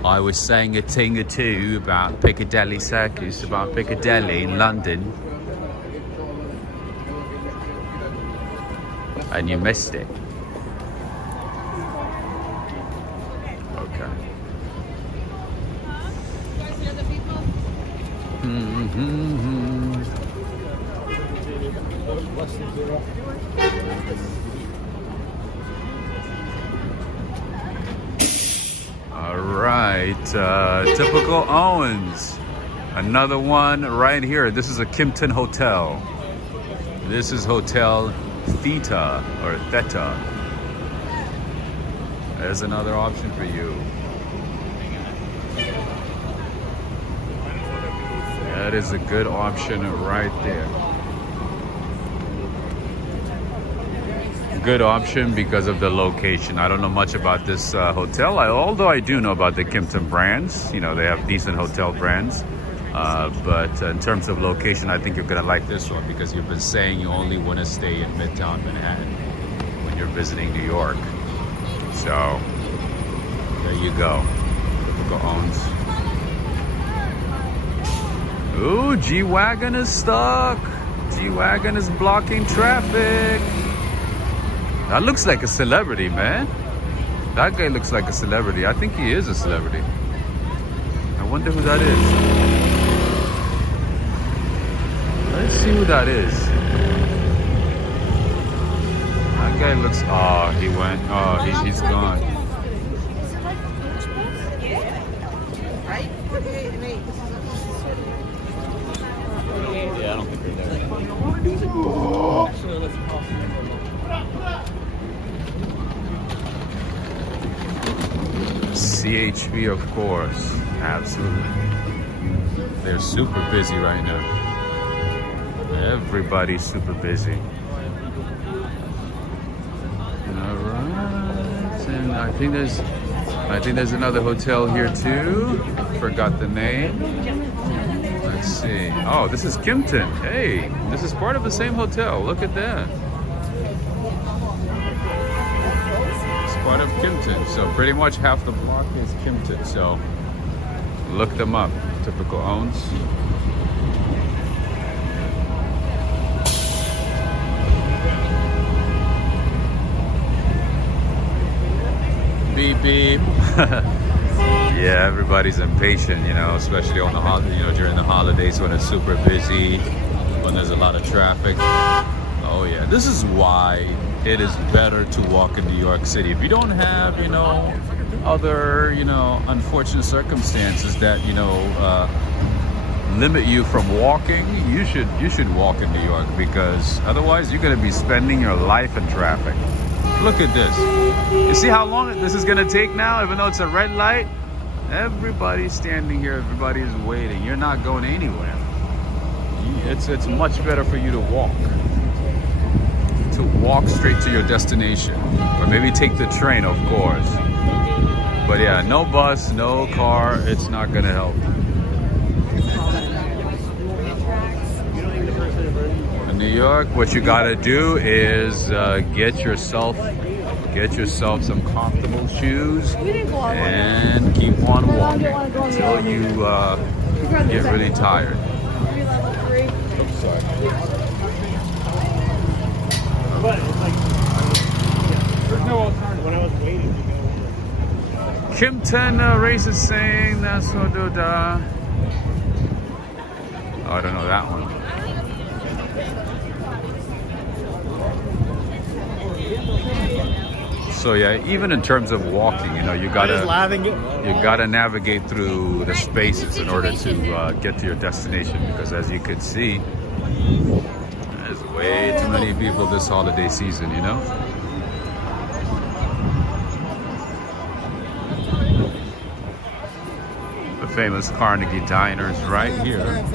I was saying a thing or two about Piccadilly Circus, about Piccadilly in London. And you missed it. All right, typical Owens. Another one right here. This is a Kimpton Hotel. This is Hotel Theta or Theta. There's another option for you. That is a good option right there. Good option because of the location. I don't know much about this hotel, although I do know about the Kimpton brands. You know, they have decent hotel brands. But in terms of location, I think you're going to like this one because you've been saying you only want to stay in Midtown Manhattan when you're visiting New York. So, there you go. Typical Owens. Ooh, G-Wagon is stuck. G-Wagon is blocking traffic. That looks like a celebrity, man. That guy looks like a celebrity. I think he is a celebrity. I wonder who that is. Let's see who that is. That guy looks... Oh, he went... Oh, he's gone. Yeah, I don't think they're there. CHP, of course. Absolutely. They're super busy right now. Everybody's super busy. Alright. And I think there's another hotel here too. Forgot the name. Let's see. Oh, this is Kimpton. Hey, this is part of the same hotel. Look at that. It's part of Kimpton. So pretty much half the block is Kimpton. So look them up. Typical Owens. Beep beep. Yeah, everybody's impatient, you know, especially on the during the holidays when it's super busy, when there's a lot of traffic. Oh yeah, this is why it is better to walk in New York City. If you don't have, other, unfortunate circumstances that, limit you from walking, you should walk in New York, because otherwise you're going to be spending your life in traffic. Look at this. You see how long this is going to take now, even though it's a red light? Everybody's standing here, everybody's waiting. You're not going anywhere. It's much better for you to walk straight to your destination, or maybe take the train, of course. But yeah, no bus, no car, it's not gonna help. In New York, what you gotta do is get yourself some comfortable shoes and keep on walking until you get really tired. I'm sorry. no alternative. When I was waiting to go. Kim Ten races saying that's so do da. Oh, I don't know that one. So yeah, even in terms of walking, you know, you gotta navigate through the spaces in order to get to your destination. Because as you could see, there's way too many people this holiday season. You know. The famous Carnegie Diner is right here. Famous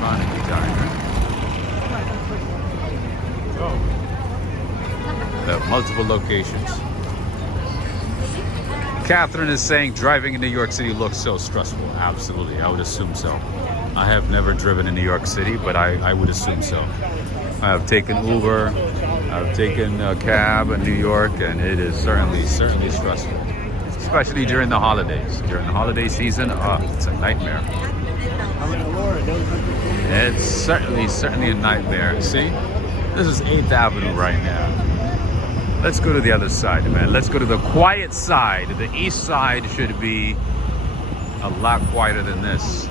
Carnegie Diner. Oh. They have multiple locations. Catherine is saying driving in New York City looks so stressful. Absolutely, I would assume so. I have never driven in New York City, but I would assume so. I have taken Uber, I've taken a cab in New York, and it is certainly stressful. Especially during the holidays. During the holiday season, it's a nightmare. It's certainly a nightmare. See, this is 8th Avenue right now. Let's go to the other side, man. Let's go to the quiet side. The east side should be a lot quieter than this.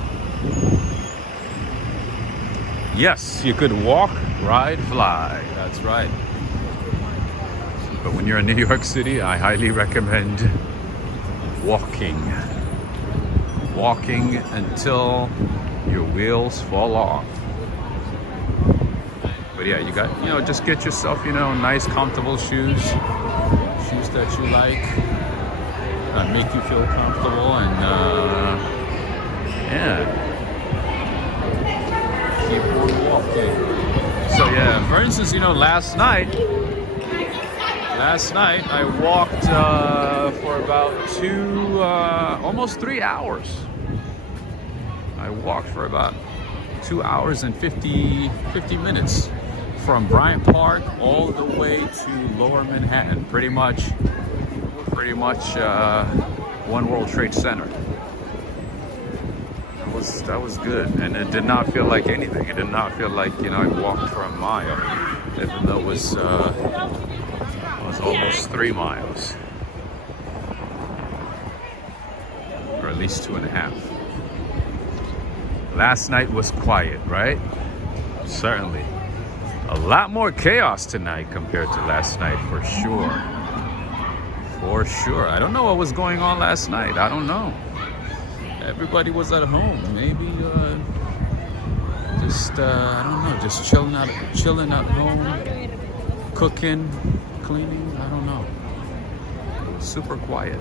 Yes, you could walk, ride, fly. That's right. But when you're in New York City, I highly recommend walking. Walking until your wheels fall off. But yeah, you got, you know, just get yourself, you know, nice comfortable shoes that you like, make you feel comfortable, and yeah, keep on walking. So yeah, for instance, you know, last night I walked for about almost 3 hours. I walked for about 2 hours and 50 minutes from Bryant Park all the way to Lower Manhattan, pretty much One World Trade Center. That was good, and it did not feel like anything. It did not feel like, you know, I walked for a mile, even though it was almost 3 miles, or at least 2.5. Last night was quiet, right? Certainly. A lot more chaos tonight compared to last night, for sure. For sure. I don't know what was going on last night. I don't know. Everybody was at home. Maybe I don't know, just chilling at home, cooking, cleaning. I don't know. It was super quiet.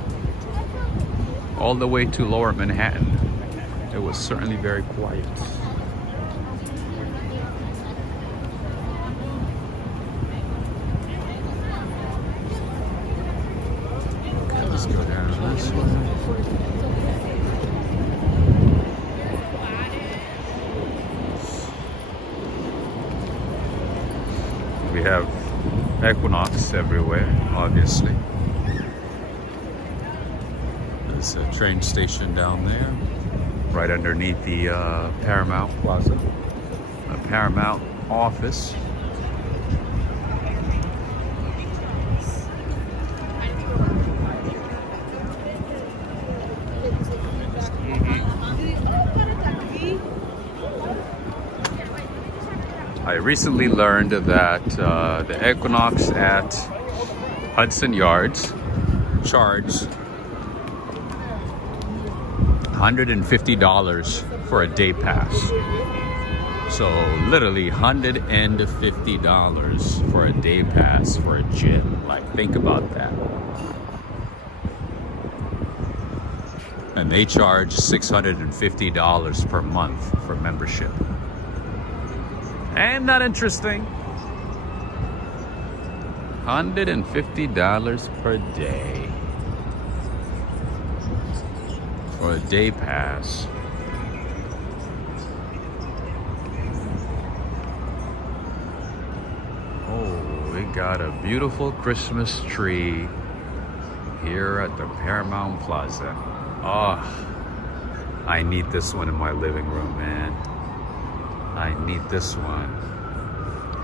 All the way to Lower Manhattan. It was certainly very quiet. Okay, let's go down this way. We have Equinox everywhere, obviously. There's a train station down there, right underneath the Paramount Plaza, the Paramount office. I recently learned that the Equinox at Hudson Yards charges $150 for a day pass. So literally $150 for a day pass for a gym. Like, think about that. And they charge $650 per month for membership. Ain't that interesting? $150 per day for a day pass. Oh, we got a beautiful Christmas tree here at the Paramount Plaza. Oh, I need this one in my living room, man. I need this one.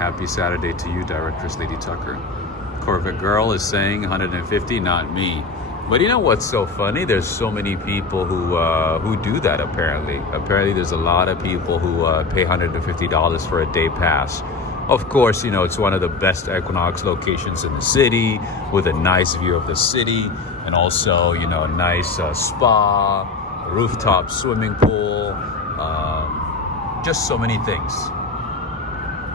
Happy Saturday to you, Directress Lady Tucker. Corvette Girl is saying 150, not me. But you know what's so funny? There's so many people who do that apparently. Apparently there's a lot of people who pay $150 for a day pass. Of course, you know, it's one of the best Equinox locations in the city with a nice view of the city and also, you know, a nice spa, rooftop swimming pool, just so many things.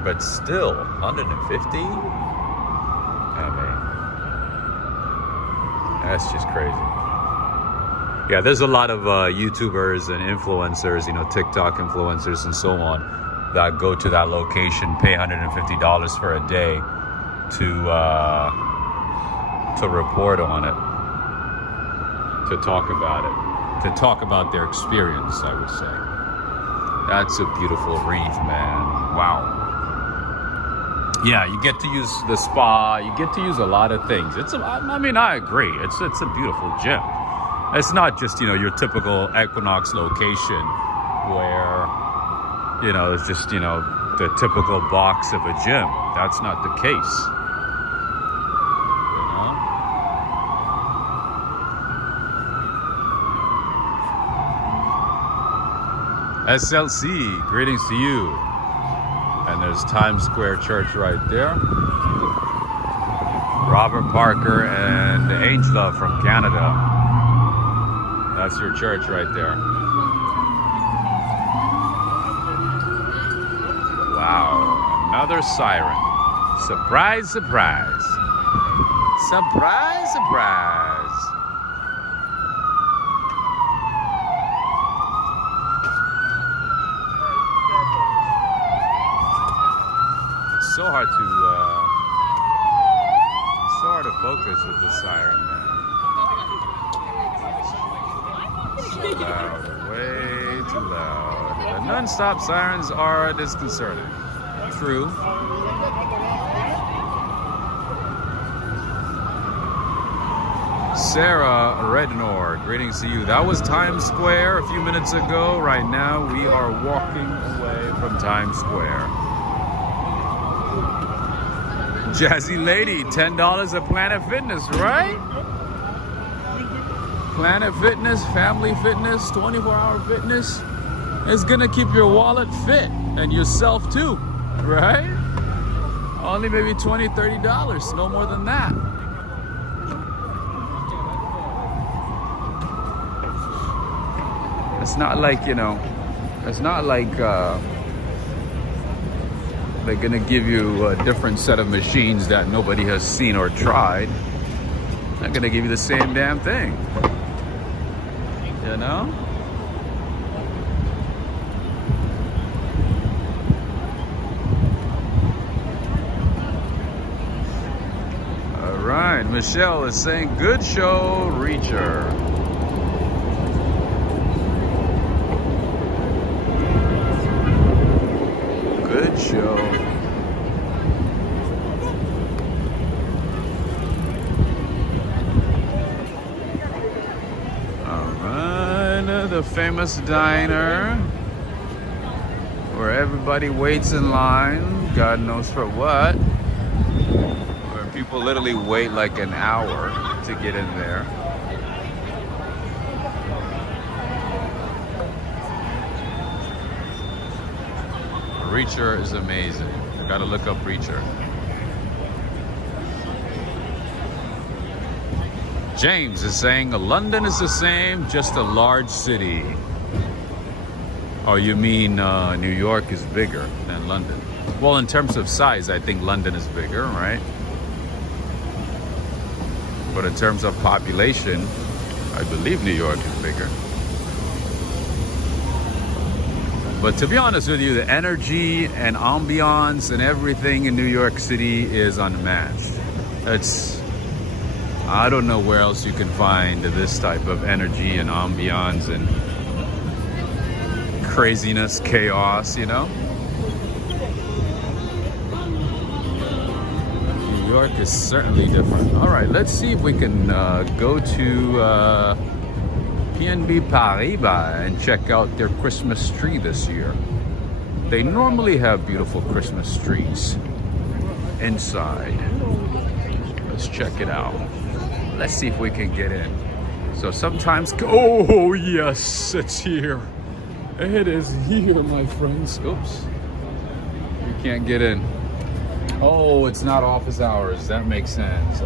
But still, 150? I mean, that's just crazy. Yeah, there's a lot of YouTubers and influencers, you know, TikTok influencers and so on, that go to that location, pay $150 for a day to report on it, to talk about it, to talk about their experience, I would say. That's a beautiful reef, man. Wow. Yeah, you get to use the spa. You get to use a lot of things. I mean, I agree. It's a beautiful gym. It's not just, you know, your typical Equinox location where, you know, it's just, you know, the typical box of a gym. That's not the case. You know? SLC, greetings to you. And there's Times Square Church right there. Robert Parker and Angela from Canada. That's your church right there. Wow, another siren. Surprise, surprise. Surprise, surprise. So hard to focus with the siren, man. So loud, way too loud. The non-stop sirens are disconcerting. True. Sarah Rednor, greetings to you. That was Times Square a few minutes ago. Right now, we are walking away from Times Square. Jazzy Lady, $10 at Planet Fitness, right? Planet Fitness, Family Fitness, 24-hour fitness is gonna keep your wallet fit and yourself too, right? Only maybe $20, $30, no more than that. It's not like, you know, it's not like they're gonna give you a different set of machines that nobody has seen or tried. They're gonna give you the same damn thing. You know? All right, Michelle is saying, good show, Reacher. Good show. All right, the famous diner where everybody waits in line, God knows for what, where people literally wait like an hour to get in there. Reacher is amazing. You gotta look up Reacher. James is saying London is the same, just a large city. Oh, you mean New York is bigger than London? Well, in terms of size, I think London is bigger, right? But in terms of population, I believe New York is bigger. But to be honest with you, the energy and ambiance and everything in New York City is unmatched. I don't know where else you can find this type of energy and ambiance and craziness, chaos, you know? New York is certainly different. All right, let's see if we can go to PNB Paribas and check out their Christmas tree this year. They normally have beautiful Christmas trees. inside. Let's check it out. Let's see if we can get in. So sometimes, oh yes, it's here. It is here, my friends. Oops. You can't get in. Oh, it's not office hours. That makes sense.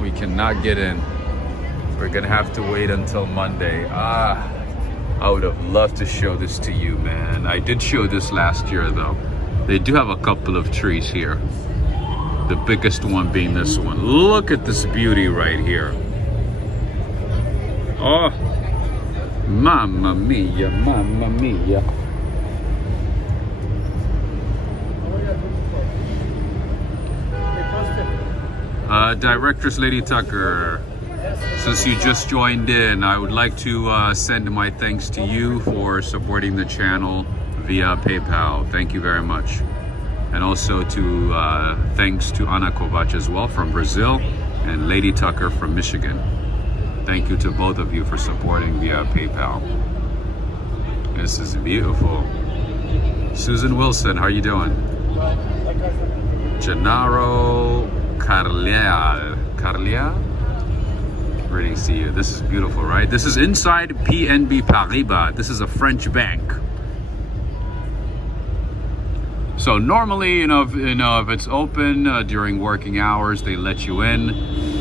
We cannot get in. We're gonna have to wait until Monday. I would have loved to show this to you, man. I did show this last year though. They do have a couple of trees here. The biggest one being this one. Look at this beauty right here. Oh, mamma mia, mamma mia. Directress Lady Tucker, since you just joined in, I would like to send my thanks to you for supporting the channel via PayPal. Thank you very much. And also to thanks to Ana Kovac as well from Brazil and Lady Tucker from Michigan. Thank you to both of you for supporting via PayPal. This is beautiful. Susan Wilson, how are you doing? Gennaro Carlial. Greetings to you. This is beautiful, right? This is inside PNB Paribas. This is a French bank. So normally, you know, if it's open during working hours, they let you in.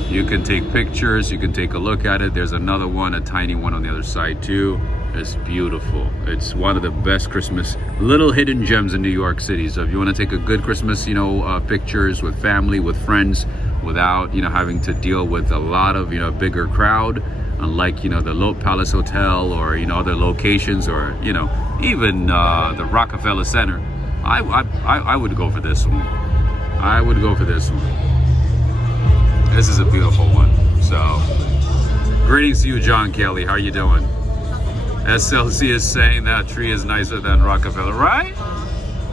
You can take pictures. You can take a look at it. There's another one, a tiny one on the other side too. It's beautiful. It's one of the best Christmas little hidden gems in New York City. So if you want to take a good Christmas, you know, pictures with family, with friends, without, you know, having to deal with a lot of, you know, bigger crowd, unlike, you know, the Lotte Palace Hotel or, you know, other locations, or, you know, even the Rockefeller Center. I would go for this one. I would go for this one. This is a beautiful one. So, greetings to you, John Kelly. How are you doing? SLC is saying that tree is nicer than Rockefeller, right?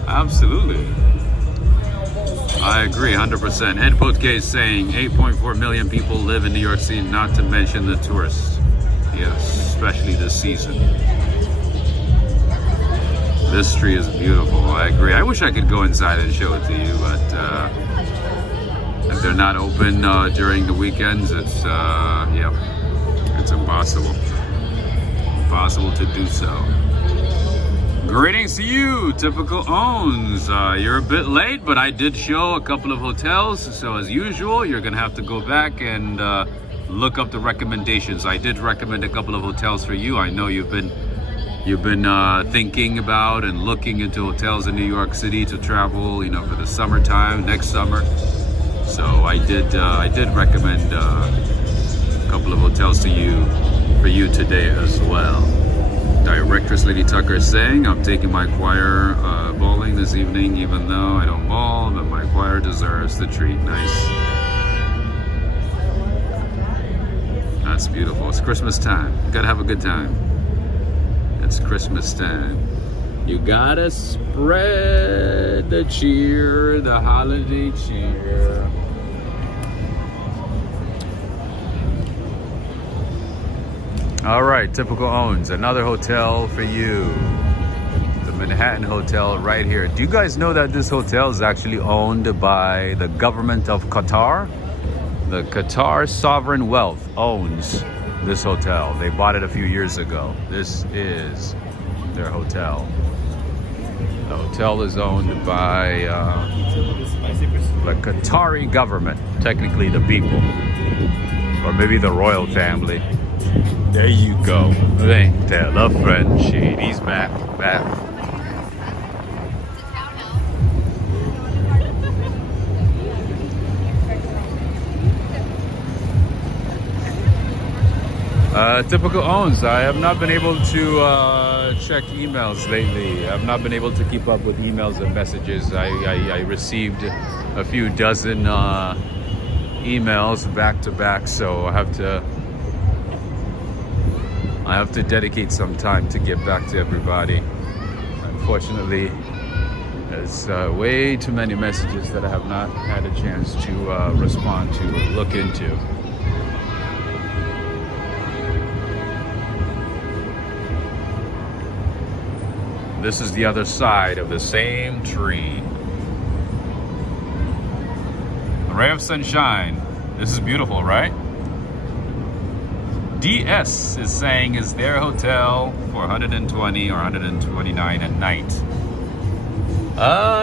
Absolutely. I agree, 100%. Ed Potke is saying 8.4 million people live in New York City, not to mention the tourists. Yes, especially this season. This tree is beautiful. I agree. I wish I could go inside and show it to you, but if they're not open during the weekends, it's yeah, it's impossible. Impossible to do so. Greetings to you, Typical Owns. You're a bit late, but I did show a couple of hotels. So as usual, you're gonna have to go back and look up the recommendations. I did recommend a couple of hotels for you. I know you've been thinking about and looking into hotels in New York City to travel, you know, for the summertime, next summer. So I did recommend a couple of hotels to you for you today as well. Directress Lady Tucker is saying, I'm taking my choir bowling this evening, even though I don't bowl, but my choir deserves the treat. Nice. That's beautiful. It's Christmas time. You gotta have a good time. It's Christmas time. You gotta spread the cheer, the holiday cheer. All right, Typical Owns, another hotel for you. The Manhattan Hotel right here. Do you guys know that this hotel is actually owned by the government of Qatar? The Qatar Sovereign Wealth owns this hotel. They bought it a few years ago. This is their hotel. The hotel is owned by the Qatari government, technically the people, or maybe the royal family. There you go. Ain't that a friend? Shade. He's back. Typical Owns. I have not been able to check emails lately. I've not been able to keep up with emails and messages. I received a few dozen emails back to back, so I have to dedicate some time to get back to everybody. Unfortunately, there's way too many messages that I have not had a chance to respond to or look into. This is the other side of the same tree. Ray of sunshine. This is beautiful, right? DS is saying is their hotel for 120 or 129 at night.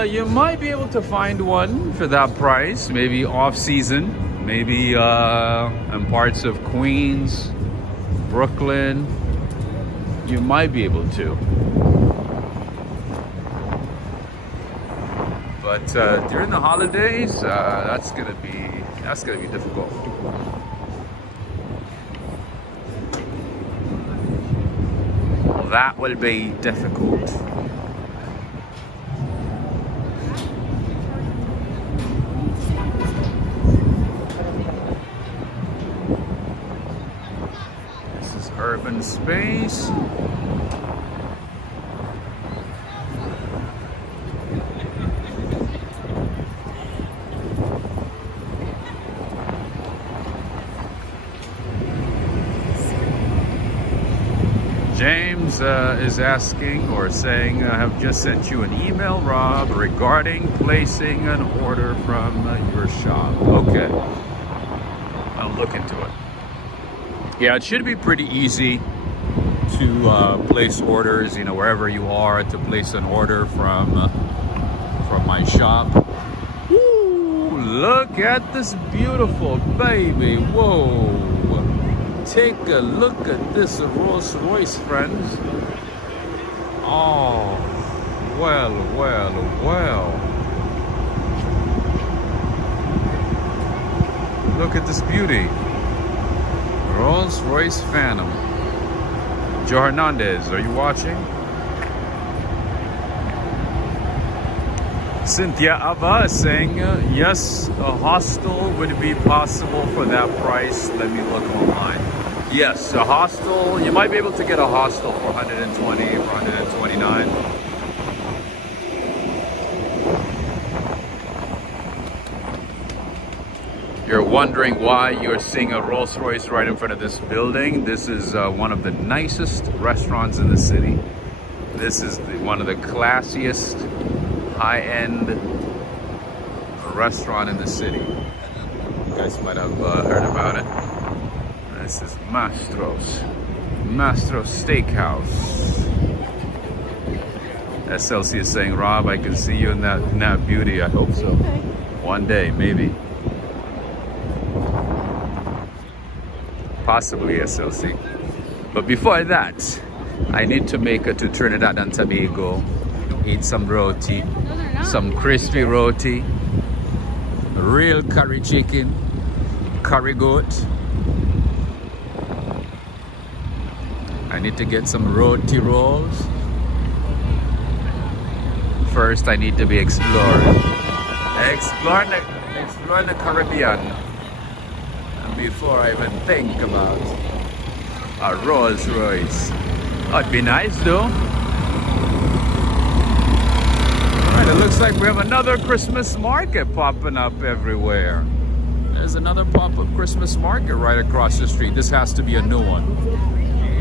You might be able to find one for that price, maybe off season, maybe in parts of Queens, Brooklyn. You might be able to. But during the holidays, that's gonna be difficult. That will be difficult. This is urban space. James is asking or saying, I have just sent you an email, Rob, regarding placing an order from your shop. Okay. I'll look into it. Yeah, it should be pretty easy to place orders, you know, wherever you are, to place an order from my shop. Woo, look at this beautiful baby. Whoa. Take a look at this Rolls Royce, friends. Oh, well. Look at this beauty. Rolls Royce Phantom. Joe Hernandez, are you watching? Cynthia Ava is saying, yes, a hostel would be possible for that price. Let me look online. Yes, a hostel. You might be able to get a hostel for 120 or 129. You're wondering why you're seeing a Rolls Royce right in front of this building. This is one of the nicest restaurants in the city. This is one of the classiest high-end restaurant in the city. You guys might have heard about it. This is Mastro's Steakhouse. SLC is saying, Rob, I can see you in that beauty. I hope so. One day, maybe. Possibly, SLC. But before that, I need to make it to Trinidad and Tobago. Eat some roti, some crispy roti, real curry chicken, curry goat. I need to get some roti rolls. First, I need to be exploring the Caribbean before I even think about a Rolls Royce. Oh, it'd be nice though. Alright, it looks like we have another Christmas market popping up everywhere. There's another pop-up Christmas market right across the street. This has to be a new one.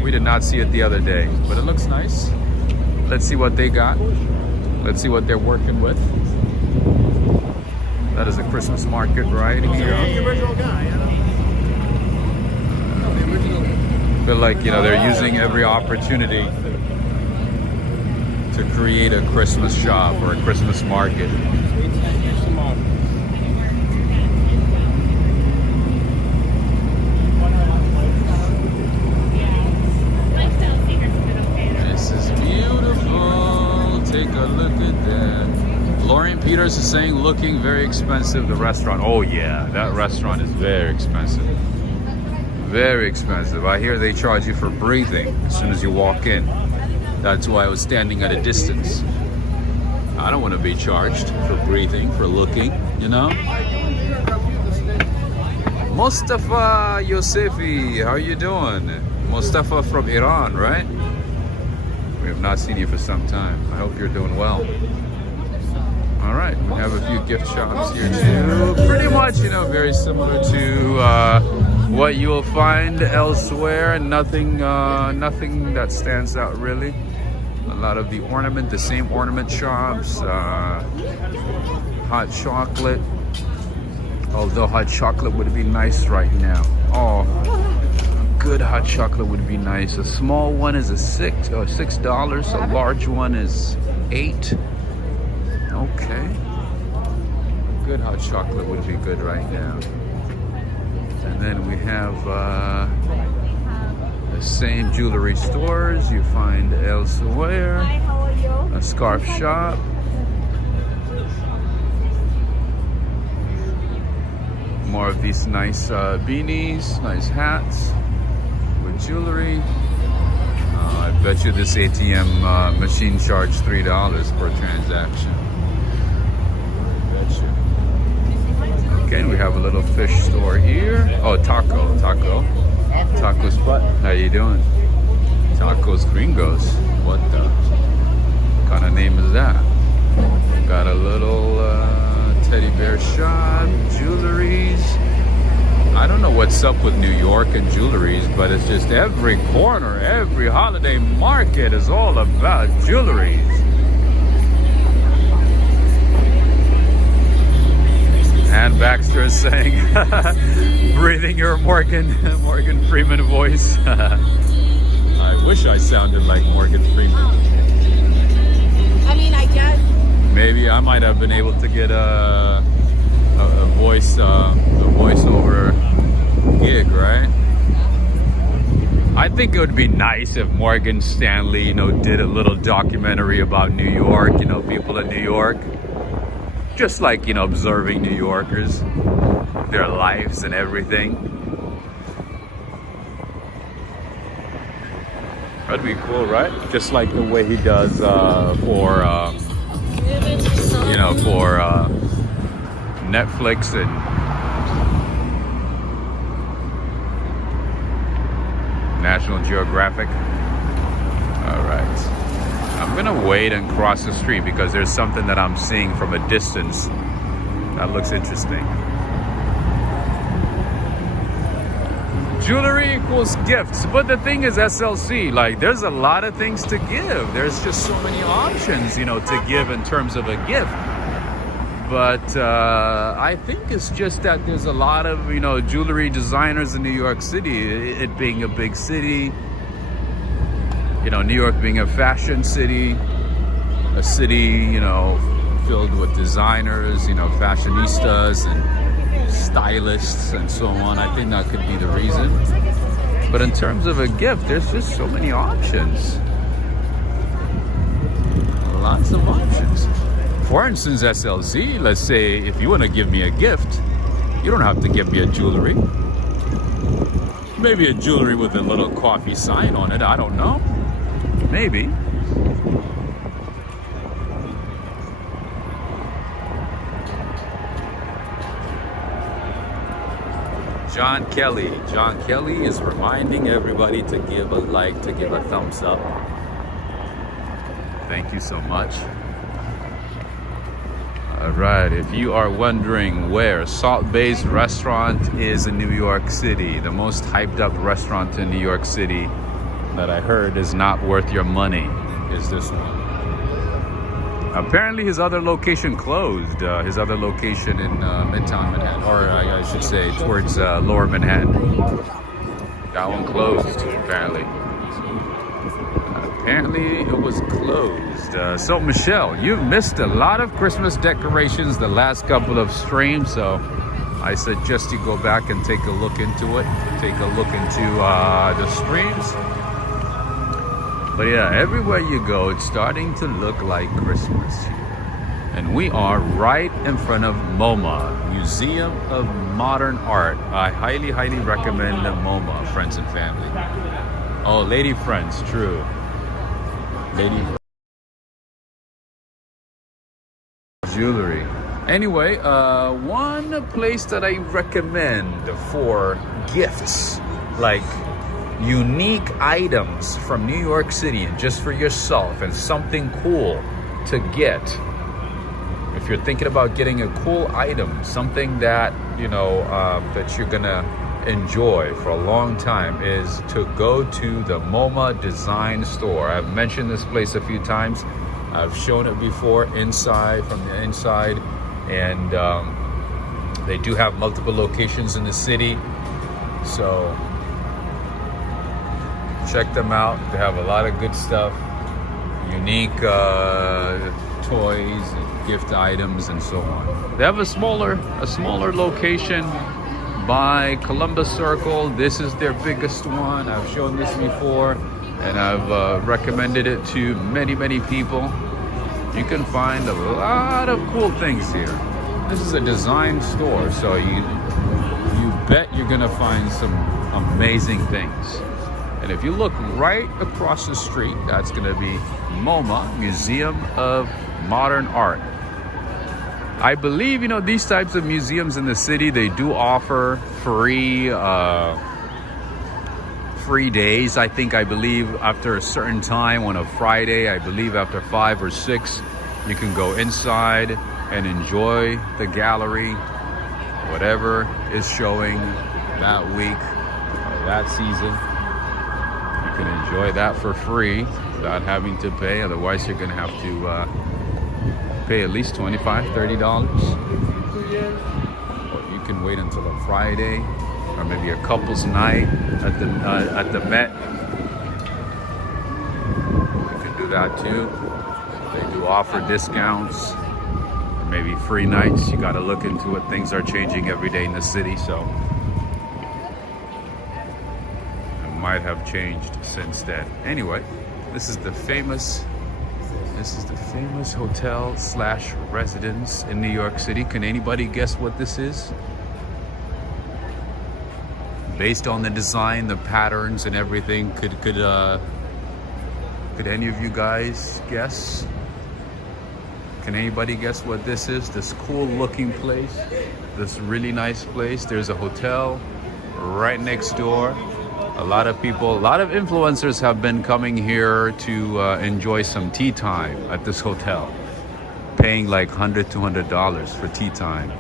We did not see it the other day, but it looks nice. Let's see what they got. Let's see what they're working with. That is a Christmas market right here. The original guy, I feel like, you know, they're using every opportunity to create a Christmas shop or a Christmas market. This is beautiful. Take a look at that. Lauren Peters is saying, looking very expensive, the restaurant. Oh yeah, that restaurant is very expensive. Very expensive. I hear they charge you for breathing as soon as you walk in. That's why I was standing at a distance. I don't want to be charged for breathing, for looking, you know? Mustafa Yosefi, how are you doing? Mustafa from Iran, right? We have not seen you for some time. I hope you're doing well. All right, we have a few gift shops here too. Pretty much, you know, very similar to what you will find elsewhere. Nothing that stands out really. A lot of the same ornament shops, hot chocolate, Although hot chocolate would be nice right now. Oh, good hot chocolate would be nice. A small one is $6. A large one is $8. Okay. A good hot chocolate would be good right now. And then we have the same jewelry stores you find elsewhere. A scarf shop. More of these nice beanies, nice hats with jewelry. I bet you this ATM machine charged $3 per transaction. I bet you. Okay, we have a little fish store here. Oh, taco spot. How you doing? Tacos Gringos. What the kind of name is that? Got a little teddy bear shop, jewelries. I don't know what's up with New York and jewelries, but it's just every corner, every holiday market is all about jewelries. Ann Baxter is saying, breathing your Morgan Freeman voice. I wish I sounded like Morgan Freeman. I mean, I guess. Maybe I might have been able to get a voiceover gig, right? I think it would be nice if Morgan Stanley, did a little documentary about New York, people in New York. Just like, observing New Yorkers, their lives and everything. That'd be cool, right? Just like the way he does for Netflix and National Geographic. All right. I'm gonna wait and cross the street because there's something that I'm seeing from a distance that looks interesting. Jewelry equals gifts, but the thing is SLC, like there's a lot of things to give. There's just so many options, to give in terms of a gift. But I think it's just that there's a lot of, jewelry designers in New York City, it being a big city, New York being a fashion city, a city, filled with designers, fashionistas and stylists and so on. I think that could be the reason. But in terms of a gift, there's just so many options. Lots of options. For instance, SLC, let's say if you want to give me a gift, you don't have to give me a jewelry. Maybe a jewelry with a little coffee sign on it, I don't know. Maybe. John Kelly is reminding everybody to give a like, to give a thumbs up. Thank you so much. All right, if you are wondering where Salt Bay's restaurant is in New York City, the most hyped up restaurant in New York City that I heard is not worth your money is this one. Apparently his other location closed, his other location in Midtown Manhattan, or I should say towards Lower Manhattan. That one closed, apparently. Apparently it was closed. So Michelle, you've missed a lot of Christmas decorations the last couple of streams, so I suggest you go back and take a look into it. Take a look into the streams. But yeah, everywhere you go, it's starting to look like Christmas. And we are right in front of MoMA, Museum of Modern Art. I highly, highly recommend MoMA, friends and family. Oh, lady friends, true. Lady friends. Jewelry. Anyway, one place that I recommend for gifts, like unique items from New York City and just for yourself and something cool to get. If you're thinking about getting a cool item, something that, that you're gonna enjoy for a long time, is to go to the MoMA Design Store. I've mentioned this place a few times. I've shown it before inside, from the inside, and They do have multiple locations in the city, so check them out. They have a lot of good stuff, unique toys and gift items and so on. They have a smaller location by Columbus Circle. This is their biggest one. I've shown this before, and I've recommended it to many people. You can find a lot of cool things here. This is a design store, so you bet you're gonna find some amazing things. And if you look right across the street, that's gonna be MoMA, Museum of Modern Art. I believe, you know, these types of museums in the city, they do offer free days. I believe after a certain time on a Friday, I believe after 5 or 6, you can go inside and enjoy the gallery, whatever is showing that week or that season. You can enjoy that for free without having to pay. Otherwise, you're gonna have to pay at least $25, $30. Or you can wait until a Friday or maybe a couple's night at the Met. You can do that too. They do offer discounts or maybe free nights. You got to look into it. Things are changing every day in the city, so it might have changed since then. Anyway, this is the famous hotel / residence in New York City. Can anybody guess what this is? Based on the design, the patterns and everything, could any of you guys guess? Can anybody guess what this is? This cool looking place, this really nice place. There's a hotel right next door. A lot of people, a lot of influencers have been coming here to enjoy some tea time at this hotel, paying like $100, $200 for tea time.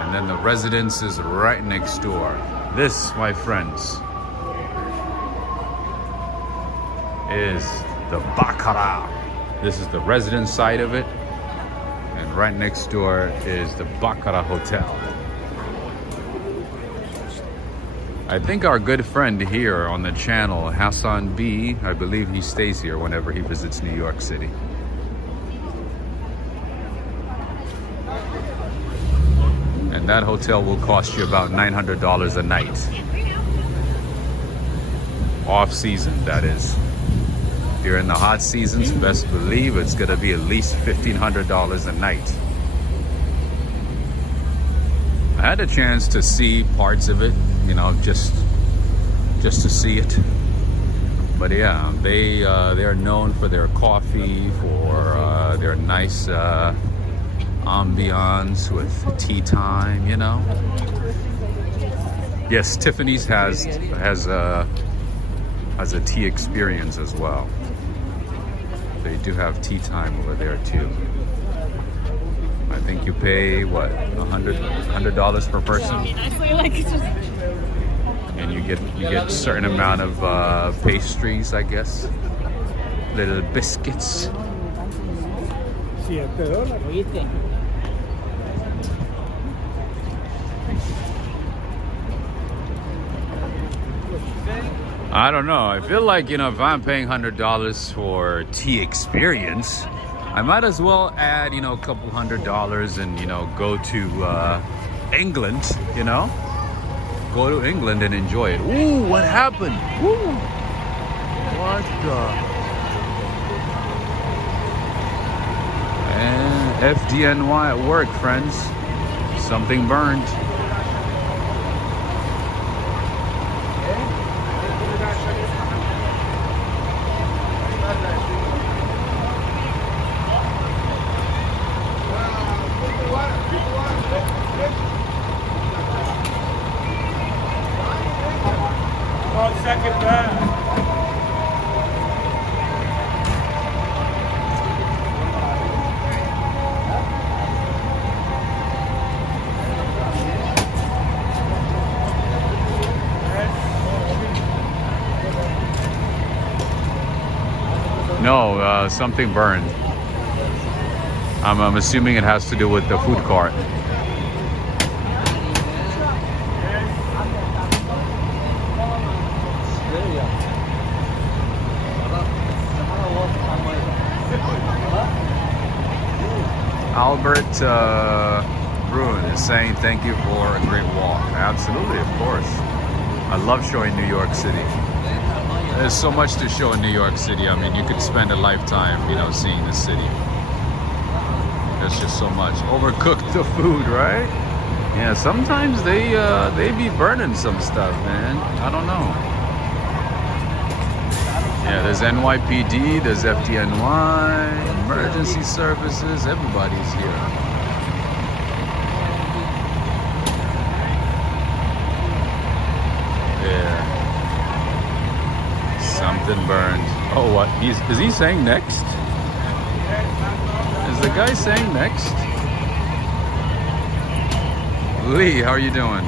And then the residence is right next door. This, my friends, is the Baccarat. This is the residence side of it. And right next door is the Baccarat Hotel. I think our good friend here on the channel, Hassan B, I believe he stays here whenever he visits New York City. And that hotel will cost you about $900 a night. Off season, that is. If you're in the hot seasons, best believe it's gonna be at least $1,500 a night. I had a chance to see parts of it, you know, just to see it. But yeah, they're known for their coffee, for their nice ambiance with tea time, you know. Yes, Tiffany's has a tea experience as well. They do have tea time over there too. I think you pay what, $100 per person, and you get a certain amount of pastries, I guess, little biscuits. I don't know. I feel like, you know, if I'm paying $100 for tea experience, I might as well add, you know, a couple $100 and, you know, go to England, you know? Go to England and enjoy it. Ooh, what happened? Ooh. What the? And FDNY at work, friends. Something burned. Second back. No, something burned. I'm assuming it has to do with the food cart. Albert Bruin is saying thank you for a great walk. Absolutely, of course. I love showing New York City. There's so much to show in New York City. I mean, you could spend a lifetime, you know, seeing the city. There's just so much. Overcooked the food, right? Yeah, sometimes they be burning some stuff, man. I don't know. Yeah, there's NYPD, there's FDNY, emergency services, everybody's here. Yeah. Something burned. Oh, what? Is he saying next? Is the guy saying next? Lee, how are you doing?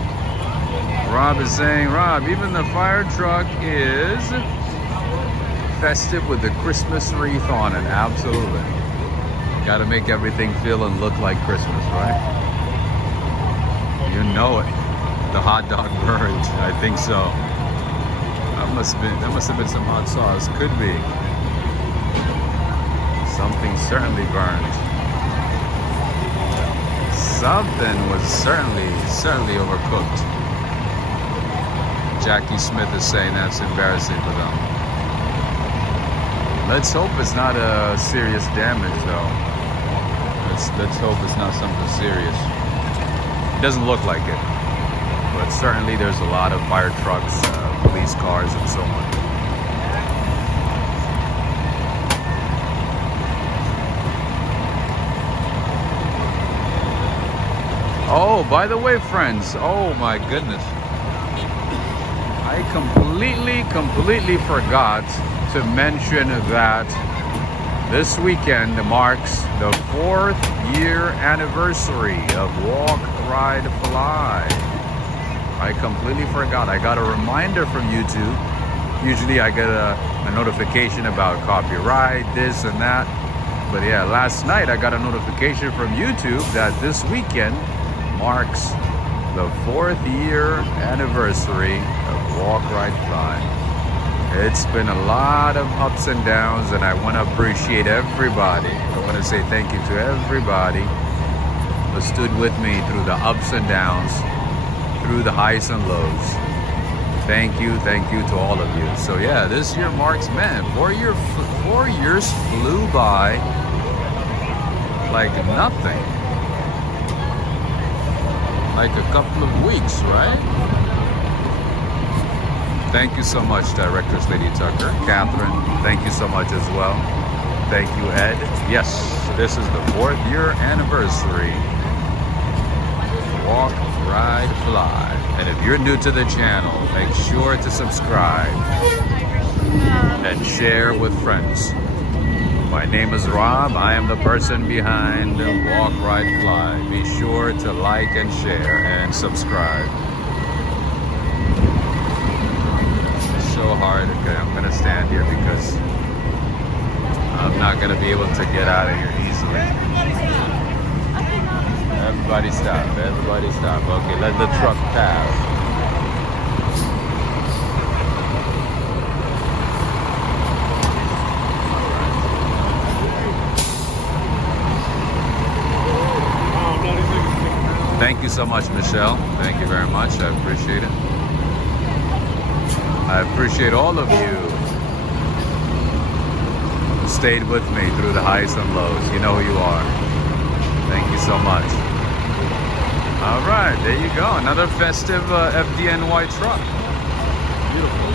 Rob is saying, Rob, even the fire truck is festive with the Christmas wreath on it. Absolutely. Got to make everything feel and look like Christmas, right? You know it. The hot dog burned. I think so. That must have been some hot sauce. Could be. Something certainly burned. Something was certainly overcooked. Jackie Smith is saying that's embarrassing for them. Let's hope it's not a serious damage, though. Let's hope it's not something serious. It doesn't look like it, but certainly there's a lot of fire trucks, police cars, and so on. Oh, by the way, friends. Oh my goodness. I completely forgot to mention that this weekend marks the 4th year anniversary of Walk, Ride, Fly. I completely forgot. I got a reminder from YouTube. Usually I get a notification about copyright, this and that. But yeah, last night I got a notification from YouTube that this weekend marks the 4th year anniversary of Walk, Ride, Fly. It's been a lot of ups and downs, and I want to appreciate everybody. I want to say thank you to everybody who stood with me through the ups and downs, through the highs and lows. Thank you to all of you. So yeah, this year marks, man, 4 years flew by like nothing. Like a couple of weeks, right? Thank you so much, Directors Lady Tucker. Catherine, thank you so much as well. Thank you, Ed. Yes, this is the 4th year anniversary. Walk, Ride, Fly. And if you're new to the channel, make sure to subscribe and share with friends. My name is Rob. I am the person behind Walk, Ride, Fly. Be sure to like and share and subscribe. So hard. Okay, I'm gonna stand here because I'm not gonna be able to get out of here easily. Everybody stop. Everybody stop. Okay, let the truck pass. Thank you so much, Michelle. Thank you very much. I appreciate it. I appreciate all of you who stayed with me through the highs and lows. You know who you are. Thank you so much. All right, there you go. Another festive FDNY truck. Beautiful.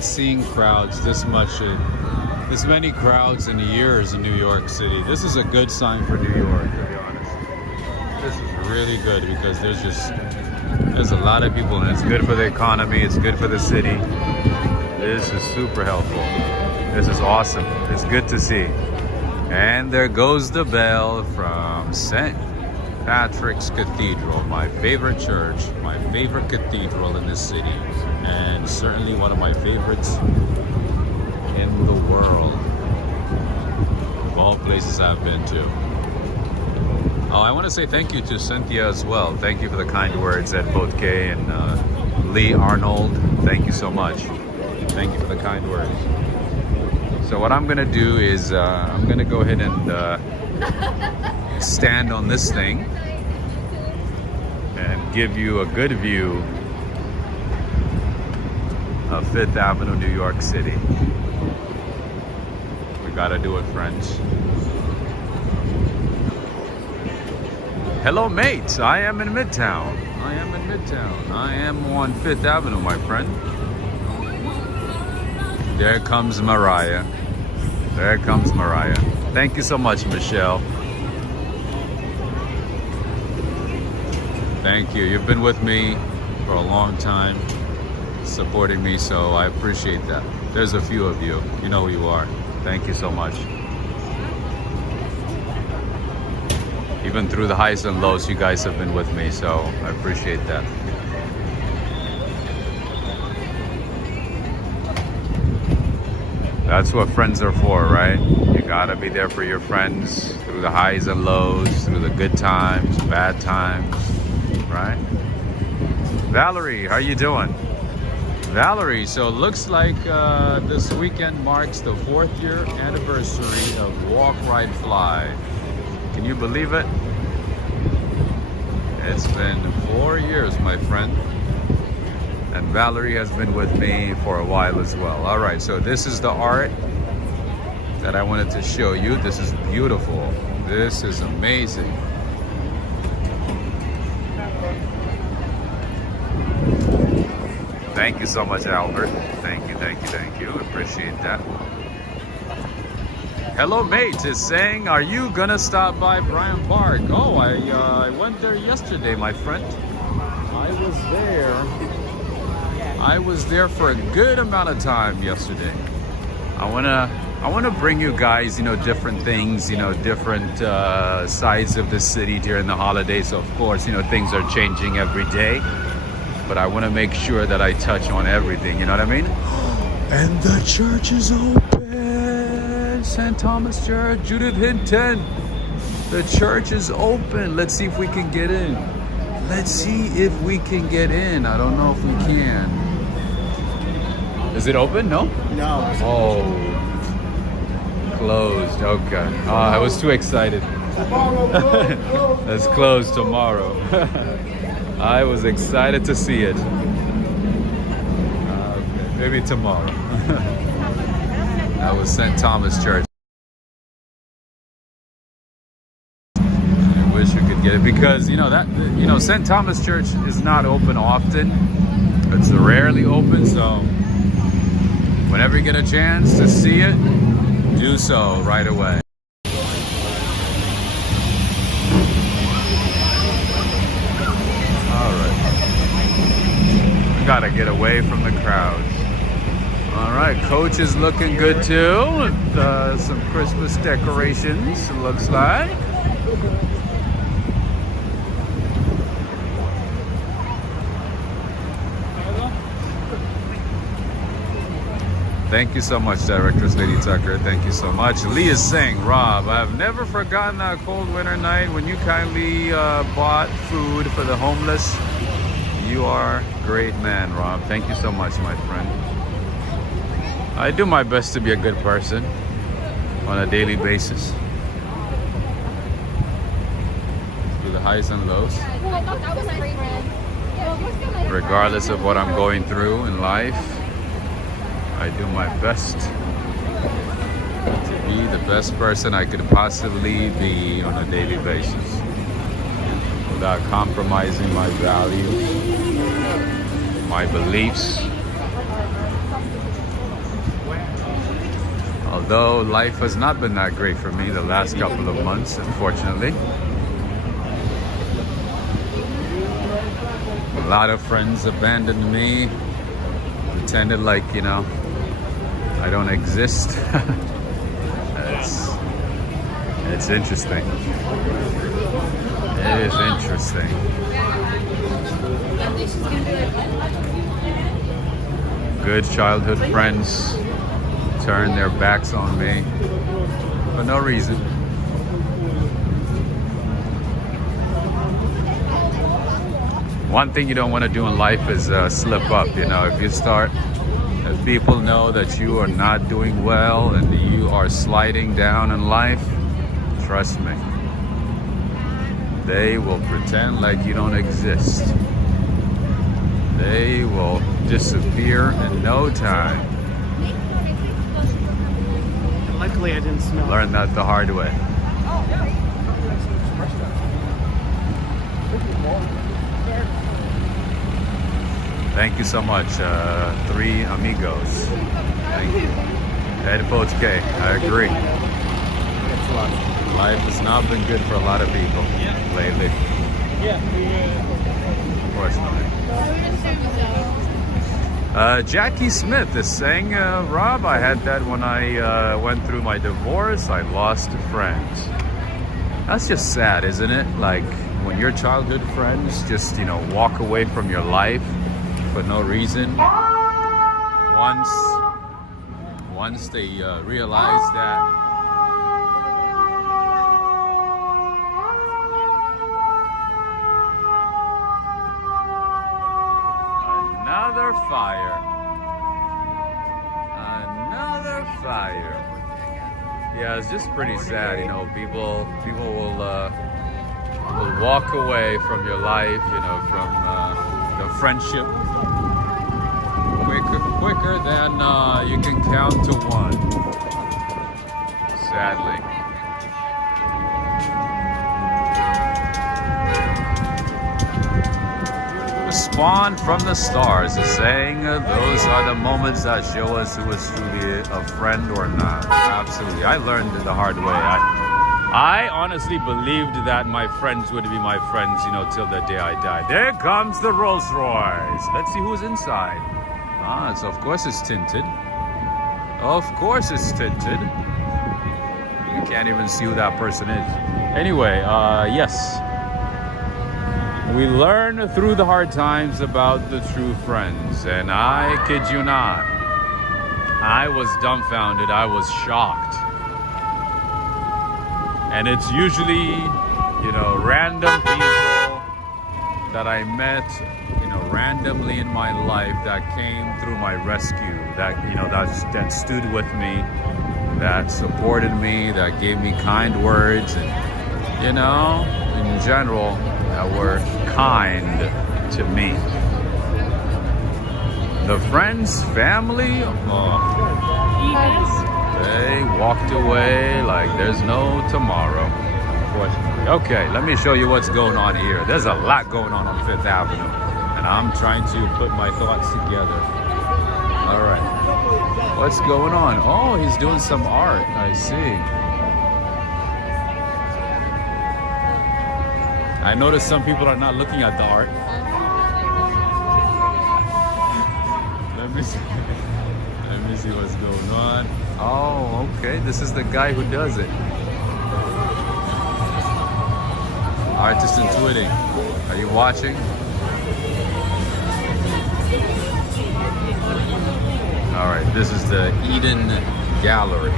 not seen crowds this this many crowds in years in New York City. This is a good sign for New York, to be honest. This is really good because there's a lot of people, and it's good for the economy. It's good for the city. This is super helpful. This is awesome. It's good to see. And there goes the bell from St. Patrick's Cathedral, my favorite church, my favorite cathedral in this city, and certainly one of my favorites in the world. Of all places I've been to. Oh, I want to say thank you to Cynthia as well. Thank you for the kind words at both Kay and Lee Arnold. Thank you so much. Thank you for the kind words. So what I'm gonna do is I'm gonna go ahead and stand on this thing and give you a good view of Fifth Avenue, New York City. We gotta do it, friends. Hello, mates. I am in Midtown. I am in Midtown. I am on Fifth Avenue, my friend. There comes Mariah. There comes Mariah. Thank you so much, Michelle. Thank you. You've been with me for a long time, supporting me, so I appreciate that. There's a few of you. You know who you are. Thank you so much. Even through the highs and lows, you guys have been with me, so I appreciate that. That's what friends are for, right? You gotta be there for your friends through the highs and lows, through the good times, bad times, right? Valerie, how you doing? Valerie, so it looks like this weekend marks the 4th year anniversary of Walk, Ride, Fly. Can you believe it? It's been 4 years, my friend. And Valerie has been with me for a while as well. All right, so this is the art that I wanted to show you. This is beautiful. This is amazing. Thank you so much, Albert. Thank you, thank you, thank you. Appreciate that. Hello, mate is saying, are you gonna stop by Bryant Park? Oh, I went there yesterday, my friend. I was there for a good amount of time yesterday. I wanna bring you guys, different things, different sides of the city during the holidays. Of course, things are changing every day, but I want to make sure that I touch on everything. You know what I mean? And the church is open. St. Thomas Church, Judith Hinton. The church is open. Let's see if we can get in. Let's see if we can get in. I don't know if we can. Is it open? No? No. Oh. Closed. Okay. Oh, I was too excited. It's closed tomorrow. I was excited to see it. Okay. Maybe tomorrow. That was St. Thomas Church. I wish you could get it because St. Thomas Church is not open often. It's rarely open, so whenever you get a chance to see it, do so right away. All right. We gotta get away from the crowds. All right, Coach is looking good too. With, some Christmas decorations, it looks like. Thank you so much, Directress Lady Tucker. Thank you so much. Lee is saying, Rob, I've never forgotten that cold winter night when you kindly bought food for the homeless. You are a great man, Rob. Thank you so much, my friend. I do my best to be a good person on a daily basis. Through the highs and lows. Regardless of what I'm going through in life, I do my best to be the best person I could possibly be on a daily basis without compromising my values, my beliefs, Although life has not been that great for me the last couple of months, unfortunately. A lot of friends abandoned me, pretended like, you know, I don't exist. It's interesting. It is interesting. Good childhood friends turn their backs on me for no reason. One thing you don't want to do in life is slip up. You know, if people know that you are not doing well and you are sliding down in life, trust me, they will pretend like you don't exist. They will disappear in no time. Luckily, I didn't smell. Learned that the hard way. Thank you so much, 3 amigos. Thank you. Head Coach K, I agree. Life has not been good for a lot of people lately. Unfortunately. Jackie Smith is saying, Rob, I had that when I went through my divorce. I lost a friend. That's just sad, isn't it? Like when your childhood friends just, you know, walk away from your life for no reason. Once they realize that another fire. Yeah, it's just pretty sad, you know. People will walk away from your life, you know, from the friendship quicker than you can count to 1. Sadly. Spawn from the Stars is saying those are the moments that show us who is truly a friend or not. Absolutely. I learned it the hard way. I honestly believed that my friends would be my friends, you know, till the day I die. There comes the Rolls Royce. Let's see who's inside. Of course it's tinted. Of course it's tinted. You can't even see who that person is. Anyway, yes. We learn through the hard times about the true friends, and I kid you not, I was dumbfounded, I was shocked. And it's usually, you know, random people that I met, you know, randomly in my life that came through my rescue, that, you know, that stood with me, that supported me, that gave me kind words, and, you know, in general, that were kind to me. The friends, family, they walked away like there's no tomorrow. Okay, let me show you what's going on here. There's a lot going on 5th Avenue, and I'm trying to put my thoughts together. All right, what's going on? Oh, he's doing some art, I see. I noticed some people are not looking at the art. Let me see what's going on. Oh, okay. This is the guy who does it. Artist Intuiting. Are you watching? All right. This is the Eden Gallery.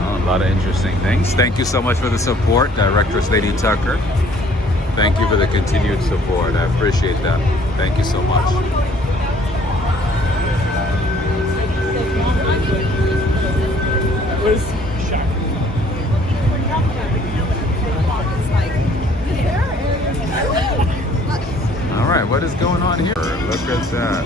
A lot of interesting things. Thank you so much for the support, Directress Lady Tucker. Thank you for the continued support. I appreciate that. Thank you so much. All right, what is going on here? Look at that.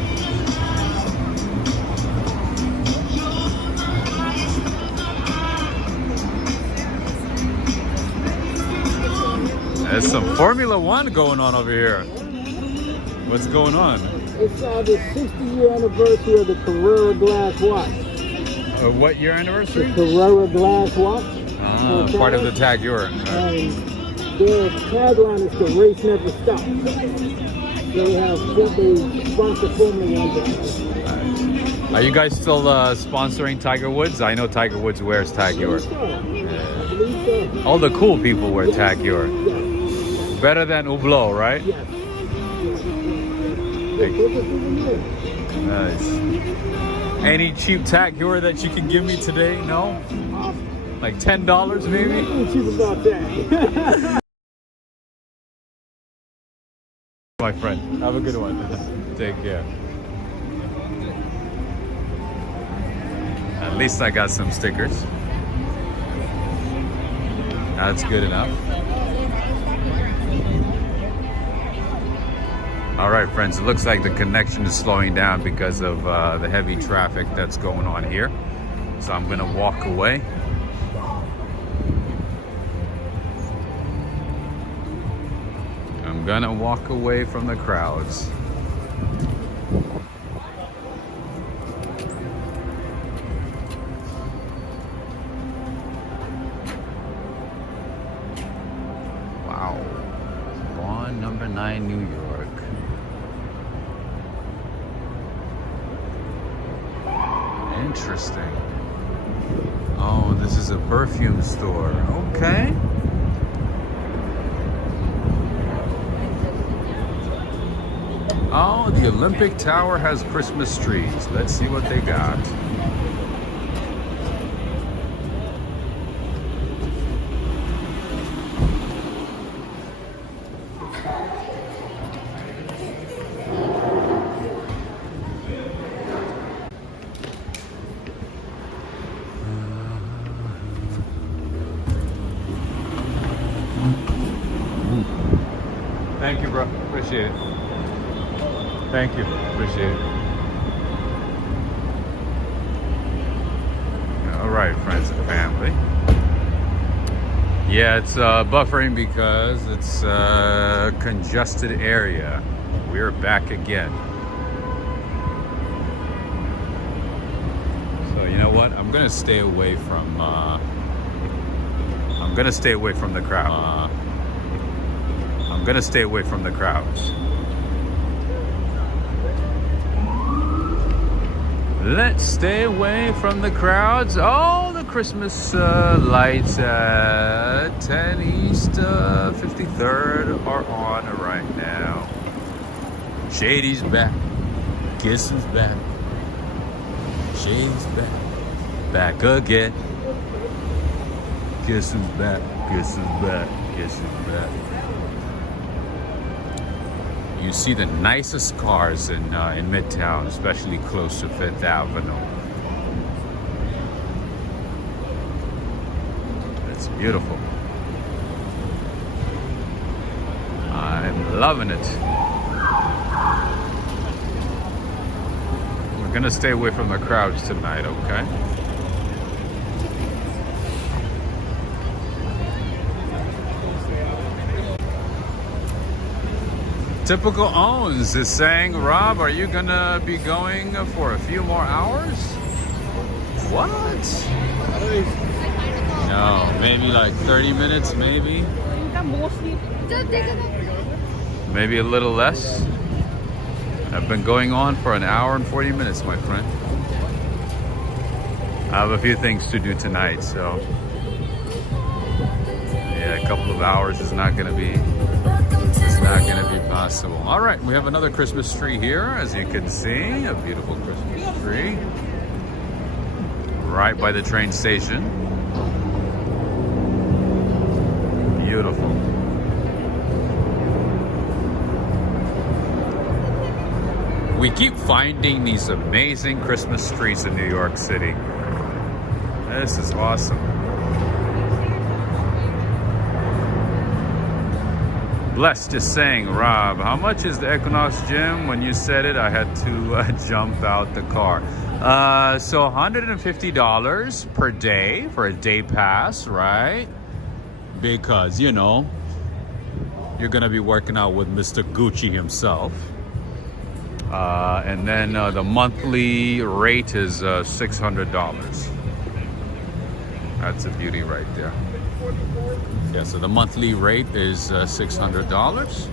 There's some Formula One going on over here. What's going on? It's the 60-year anniversary of the Carrera glass watch. What year anniversary? The Carrera glass watch. Part of the Tag Your. Their tagline is "The race never stops." They sponsor Formula 1. Are you guys still sponsoring Tiger Woods? I know Tiger Woods wears Tag Your. All the cool people wear Tag Your. Better than Hublot, right? Yes. Nice. Any cheap Tag Your that you can give me today? No? Like $10 maybe? Cheap about that. My friend, have a good one. Take care. At least I got some stickers. That's good enough. All right, friends, it looks like the connection is slowing down because of the heavy traffic that's going on here. So I'm gonna walk away. I'm gonna walk away from the crowds. Wow. Lawn number 9, New York. Interesting. Oh, this is a perfume store. Okay. Oh, the Olympic Tower has Christmas trees. Let's see what they got. Thank you, bro. Appreciate it. Thank you. Appreciate it. All right, friends and family. Yeah, it's buffering because it's a congested area. We're back again. So you know what? I'm gonna stay away from. I'm gonna stay away from the crowd. I'm gonna stay away from the crowds. Let's stay away from the crowds. Oh, the Christmas lights at 10 East 53rd are on right now. Shady's back. Guess who's back? Shady's back. Back again. Guess who's back? Guess who's back? Guess who's back? You see the nicest cars in Midtown, especially close to Fifth Avenue. It's beautiful. I'm loving it. We're gonna stay away from the crowds tonight, okay? Typical Owns is saying, Rob, are you gonna be going for a few more hours? What? No, maybe like 30 minutes, maybe. Maybe a little less. I've been going on for an hour and 40 minutes, my friend. I have a few things to do tonight, so yeah, a couple of hours is not gonna be possible. All right, we have another Christmas tree here, as you can see, a beautiful Christmas tree right by the train station. Beautiful. We keep finding these amazing Christmas trees in New York City. This is awesome. Blessed is saying, Rob, how much is the Equinox Gym? When you said it, I had to jump out the car. So $150 per day for a day pass, right? Because, you know, you're going to be working out with Mr. Gucci himself. And then the monthly rate is $600. That's a beauty right there. Yeah, so the monthly rate is $600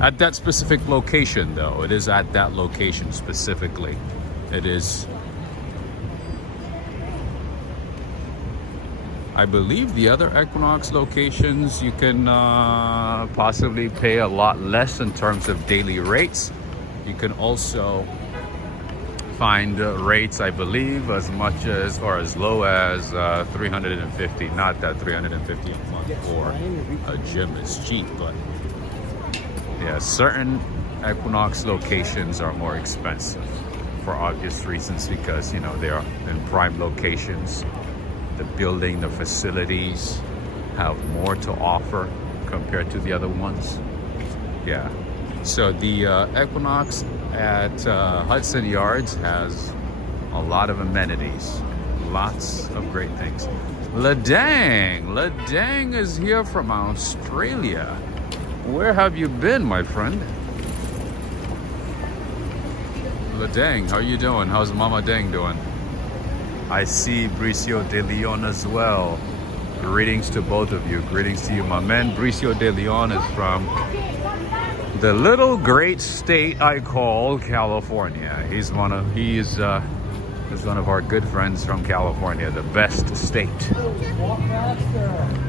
at that specific location, though. It is at that location specifically. It is. I believe the other Equinox locations you can possibly pay a lot less in terms of daily rates. You can also find rates, I believe, as much as or as low as 350. Not that 350 a month for a gym is cheap, but yeah, certain Equinox locations are more expensive for obvious reasons because, you know, they are in prime locations. The building, the facilities have more to offer compared to the other ones. Yeah. So the Equinox at Hudson Yards has a lot of amenities, lots of great things. Ladang is here from Australia. Where have you been, my friend? Ladang, how you doing? How's Mama Dang doing? I see Bricio de Leon as well. Greetings to both of you. Greetings to you, my man. Bricio de Leon is from the little great state I call California. He's one of our good friends from California, the best state.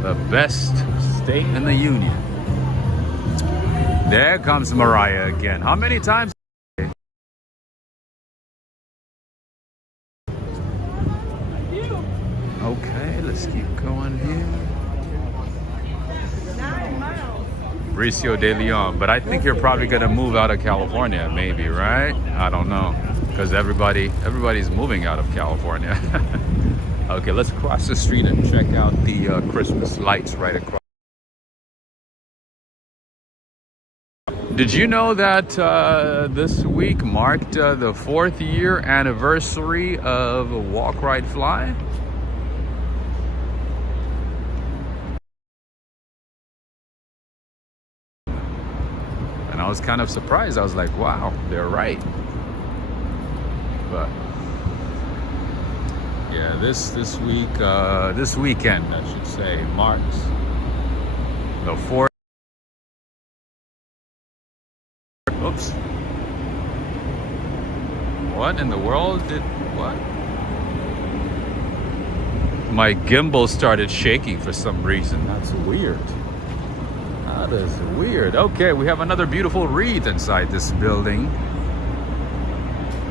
The best state in the union. There comes Mariah again. How many times? Okay, let's keep going here. 9 miles. Bricio de Leon, but I think you're probably gonna move out of California, maybe, right? I don't know, because everybody's moving out of California. Okay, let's cross the street and check out the Christmas lights right across. Did you know that this week marked the 4th year anniversary of Walk, Ride, Fly? I was kind of surprised. I was like, wow, they're right. But yeah, this weekend, I should say, marks the 4th. Oops. What in the world did what? My gimbal started shaking for some reason. That's weird. That is weird. Okay, we have another beautiful wreath inside this building.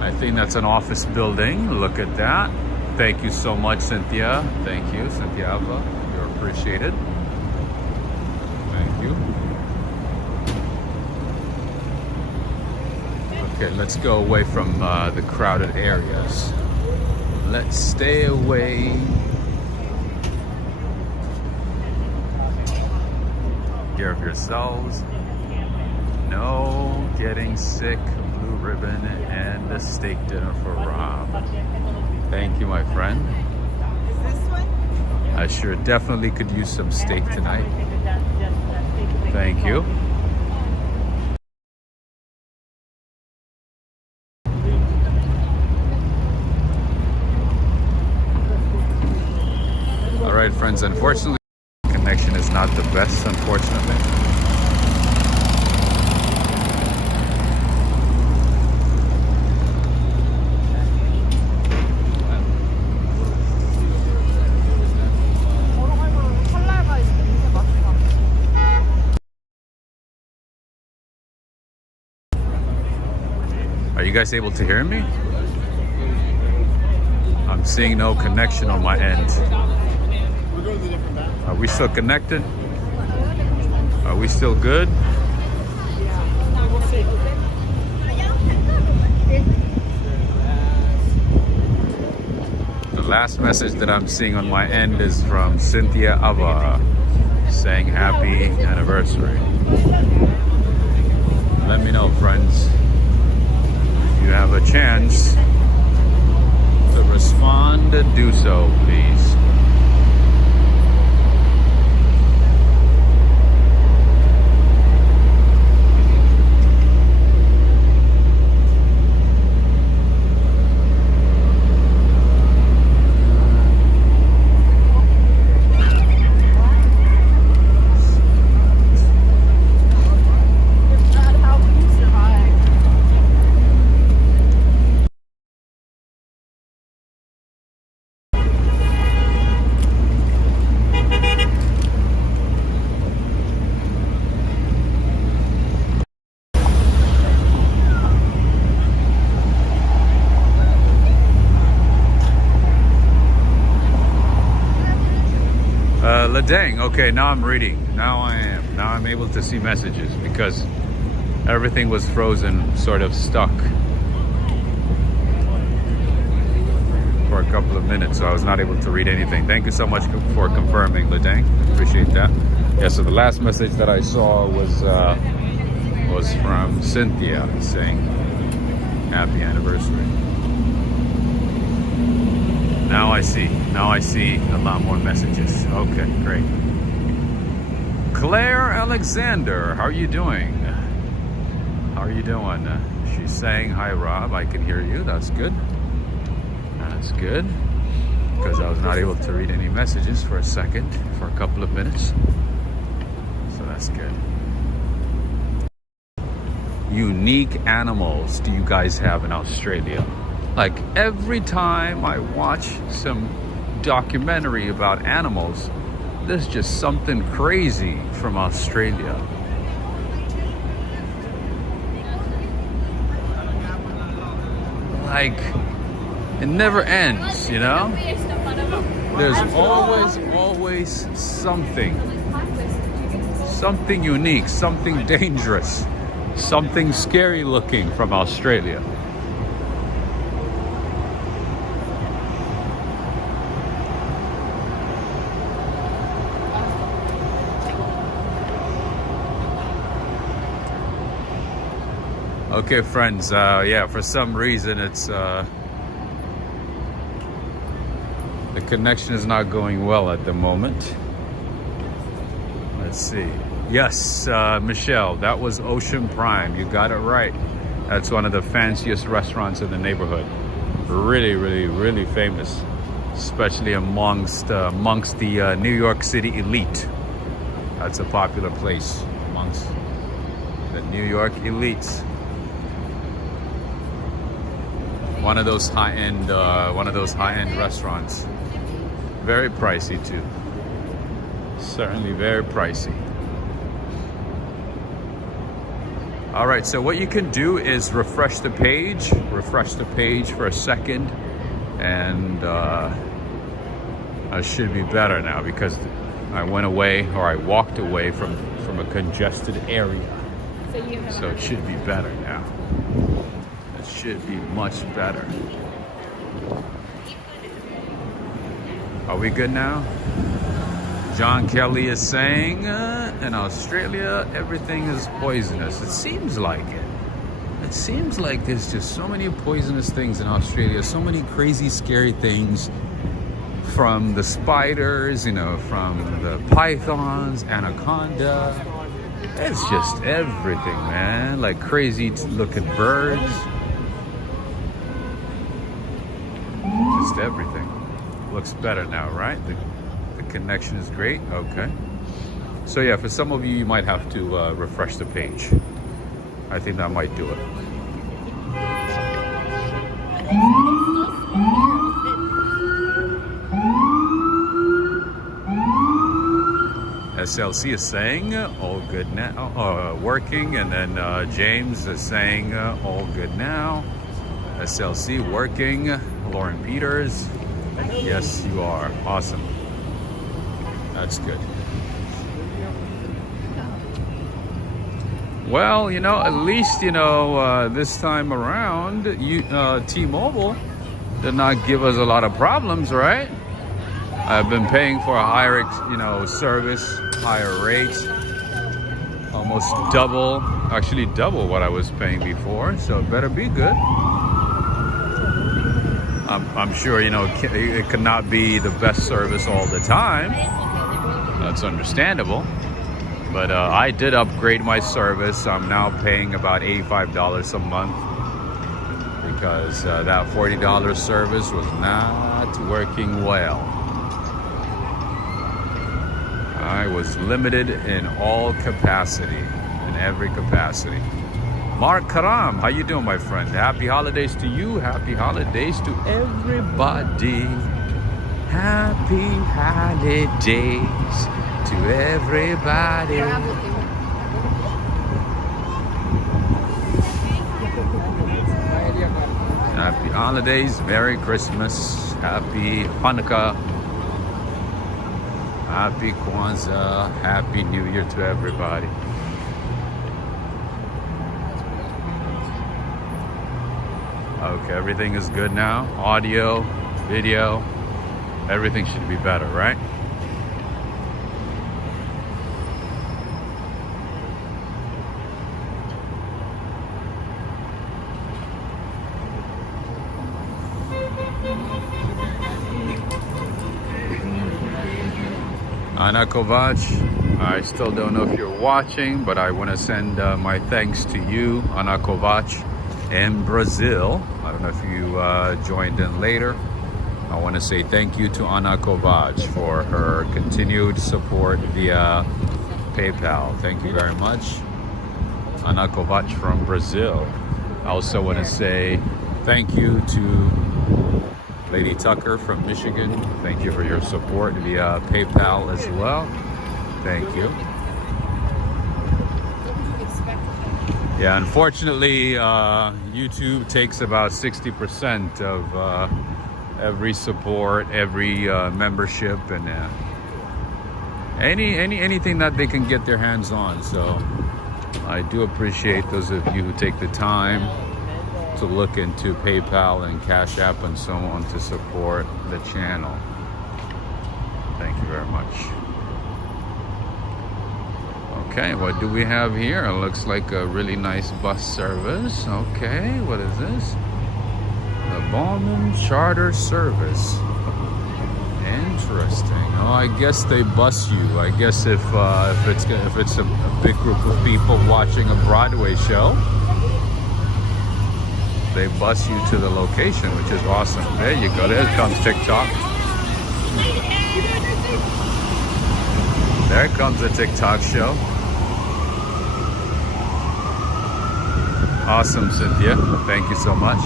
I think that's an office building. Look at that. Thank you so much, Cynthia. Thank you, Cynthia Ava. You're appreciated. Thank you. Okay, let's go away from the crowded areas. Let's stay away. Care of yourselves. No getting sick. Blue ribbon and the steak dinner for Rob. Thank you, my friend. Is this one? I sure definitely could use some steak tonight. Thank you. All right, friends, unfortunately, connection is not the best, unfortunately. Are you guys able to hear me? I'm seeing no connection on my end. Are we still connected? Are we still good? The last message that I'm seeing on my end is from Cynthia Ava saying happy anniversary. Let me know, friends. If you have a chance to respond, do so, please. Ladang. Okay, now I'm reading. Now I am. Now I'm able to see messages because everything was frozen, sort of stuck for a couple of minutes, so I was not able to read anything. Thank you so much for confirming, Ladang. Appreciate that. Yeah, so the last message that I saw was from Cynthia saying happy anniversary. Now I see a lot more messages. Okay, great. Claire Alexander, how are you doing? How are you doing? She's saying hi, Rob. I can hear you. That's good. That's good. Because I was not able to read any messages for a second, for a couple of minutes. So that's good. Unique animals do you guys have in Australia? Like every time I watch some documentary about animals, there's just something crazy from Australia. Like, it never ends, you know? There's always something unique, something dangerous, something scary looking from Australia. Okay, friends, yeah, for some reason it's the connection is not going well at the moment. Let's see. Yes, Michelle, that was Ocean Prime. You got it right. That's one of the fanciest restaurants in the neighborhood. Really, really, really famous, especially amongst the New York City elite. That's a popular place amongst the New York elites. One of those high-end restaurants. Very pricey too. Certainly very pricey. All right, so what you can do is refresh the page for a second, and I should be better now because I went away, or I walked away from a congested area. So it should be better now. It should be much better. Are we good now? John Kelly is saying, in Australia, everything is poisonous. It seems like it. It seems like there's just so many poisonous things in Australia, so many crazy, scary things, from the spiders, you know, from the pythons, anaconda. It's just everything, man. Like crazy looking birds. Just everything. Looks better now, right? The connection is great. Okay. So yeah, for some of you, you might have to refresh the page. I think that might do it. SLC is saying all good now, working, and then James is saying all good now. SLC working. Lauren Peters, yes, you are. Awesome. That's good. Well, you know, at least, you know, this time around, T-Mobile did not give us a lot of problems, right? I've been paying for a higher, you know, service, higher rate, almost double, actually double what I was paying before, so it better be good. I'm sure, you know, it cannot be the best service all the time. That's understandable. But I did upgrade my service. I'm now paying about $85 a month because that $40 service was not working well. I was limited in all capacity, in every capacity. Mark Karam, how you doing, my friend? Happy holidays to you. Happy holidays to everybody. Happy holidays to everybody. Happy holidays, Merry Christmas, Happy Hanukkah. Happy Kwanzaa. Happy New Year to everybody. Okay, everything is good now. Audio, video, everything should be better, right? Anna Kovac, I still don't know if you're watching, but I want to send my thanks to you, Anna Kovac, in Brazil. I don't know if you joined in later. I want to say thank you to Anna Kovac for her continued support via PayPal. Thank you very much, Anna Kovac from Brazil. I also want to say thank you to Lady Tucker from Michigan. Thank you for your support via PayPal as well. Thank you. Yeah, unfortunately, YouTube takes about 60% of every support, every membership, and anything that they can get their hands on. So I do appreciate those of you who take the time to look into PayPal and Cash App and so on to support the channel. Thank you very much. Okay, what do we have here? It looks like a really nice bus service. Okay, what is this? The Ballman Charter Service. Interesting. Oh, I guess they bus you. I guess if it's a big group of people watching a Broadway show, they bus you to the location, which is awesome. There you go. There comes TikTok. There comes the TikTok show. Awesome, Cynthia. Thank you so much.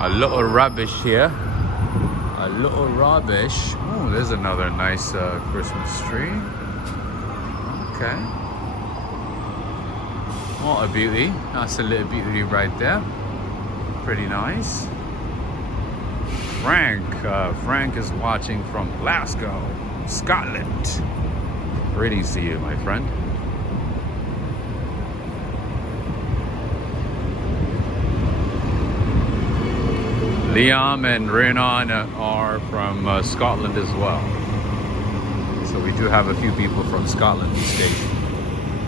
A little rubbish here. A little rubbish. Oh, there's another nice Christmas tree. Okay. What a beauty. That's a little beauty right there. Pretty nice. Frank is watching from Glasgow, Scotland. Greetings to you, my friend. Liam and Renan are from Scotland as well. So we do have a few people from Scotland in the station,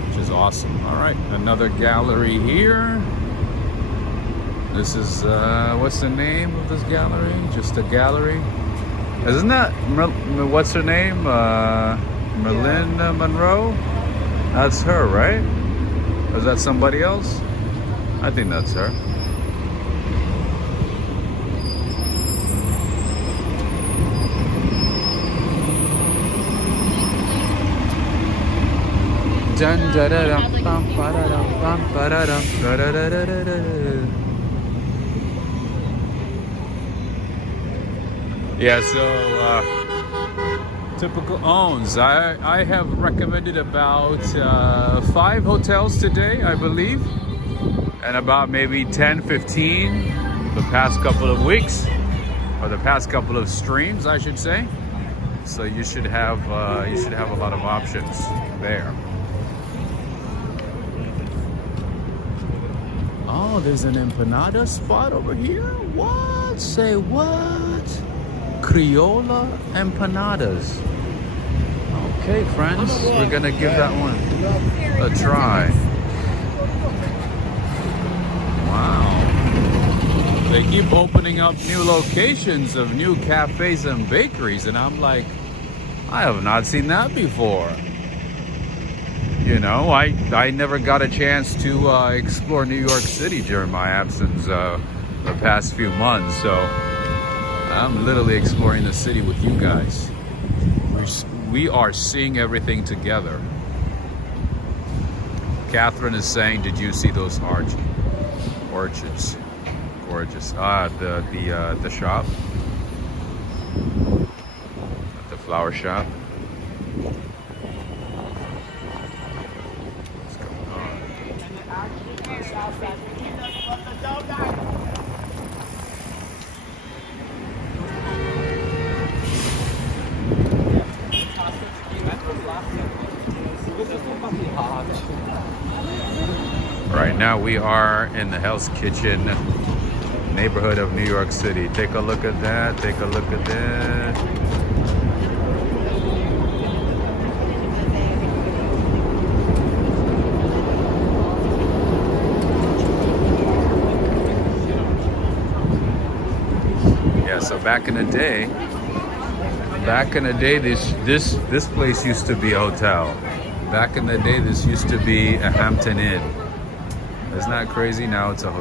which is awesome. All right, another gallery here. This is, what's the name of this gallery? Just a gallery? Isn't that, what's her name? Marilyn Monroe? That's her, right? Or is that somebody else? I think that's her. Dun, da, da, dum, bum, ba, da, dum, bum, ba, da, dum, da, da, da, da, da, da. Yeah, so typical owns. I have recommended about 5 hotels today, I believe, and about maybe 10, 15 the past couple of weeks, or the past couple of streams, I should say. So you should have a lot of options there. Oh, there's an empanada spot over here? What? Say what? Criolla empanadas. Okay, friends, we're gonna give that one a try. Wow. They keep opening up new locations of new cafes and bakeries, and I'm like, I have not seen that before. You know, I never got a chance to explore New York City during my absence the past few months, so I'm literally exploring the city with you guys. We are seeing everything together. Catherine is saying, did you see those orchids? Gorgeous. The shop. The flower shop. Right now we are in the Hell's Kitchen neighborhood of New York City. Take a look at that. Take a look at that. Yeah, so back in the day, this place used to be a hotel. Back in the day, this used to be a Hampton Inn. Isn't that crazy? Now it's a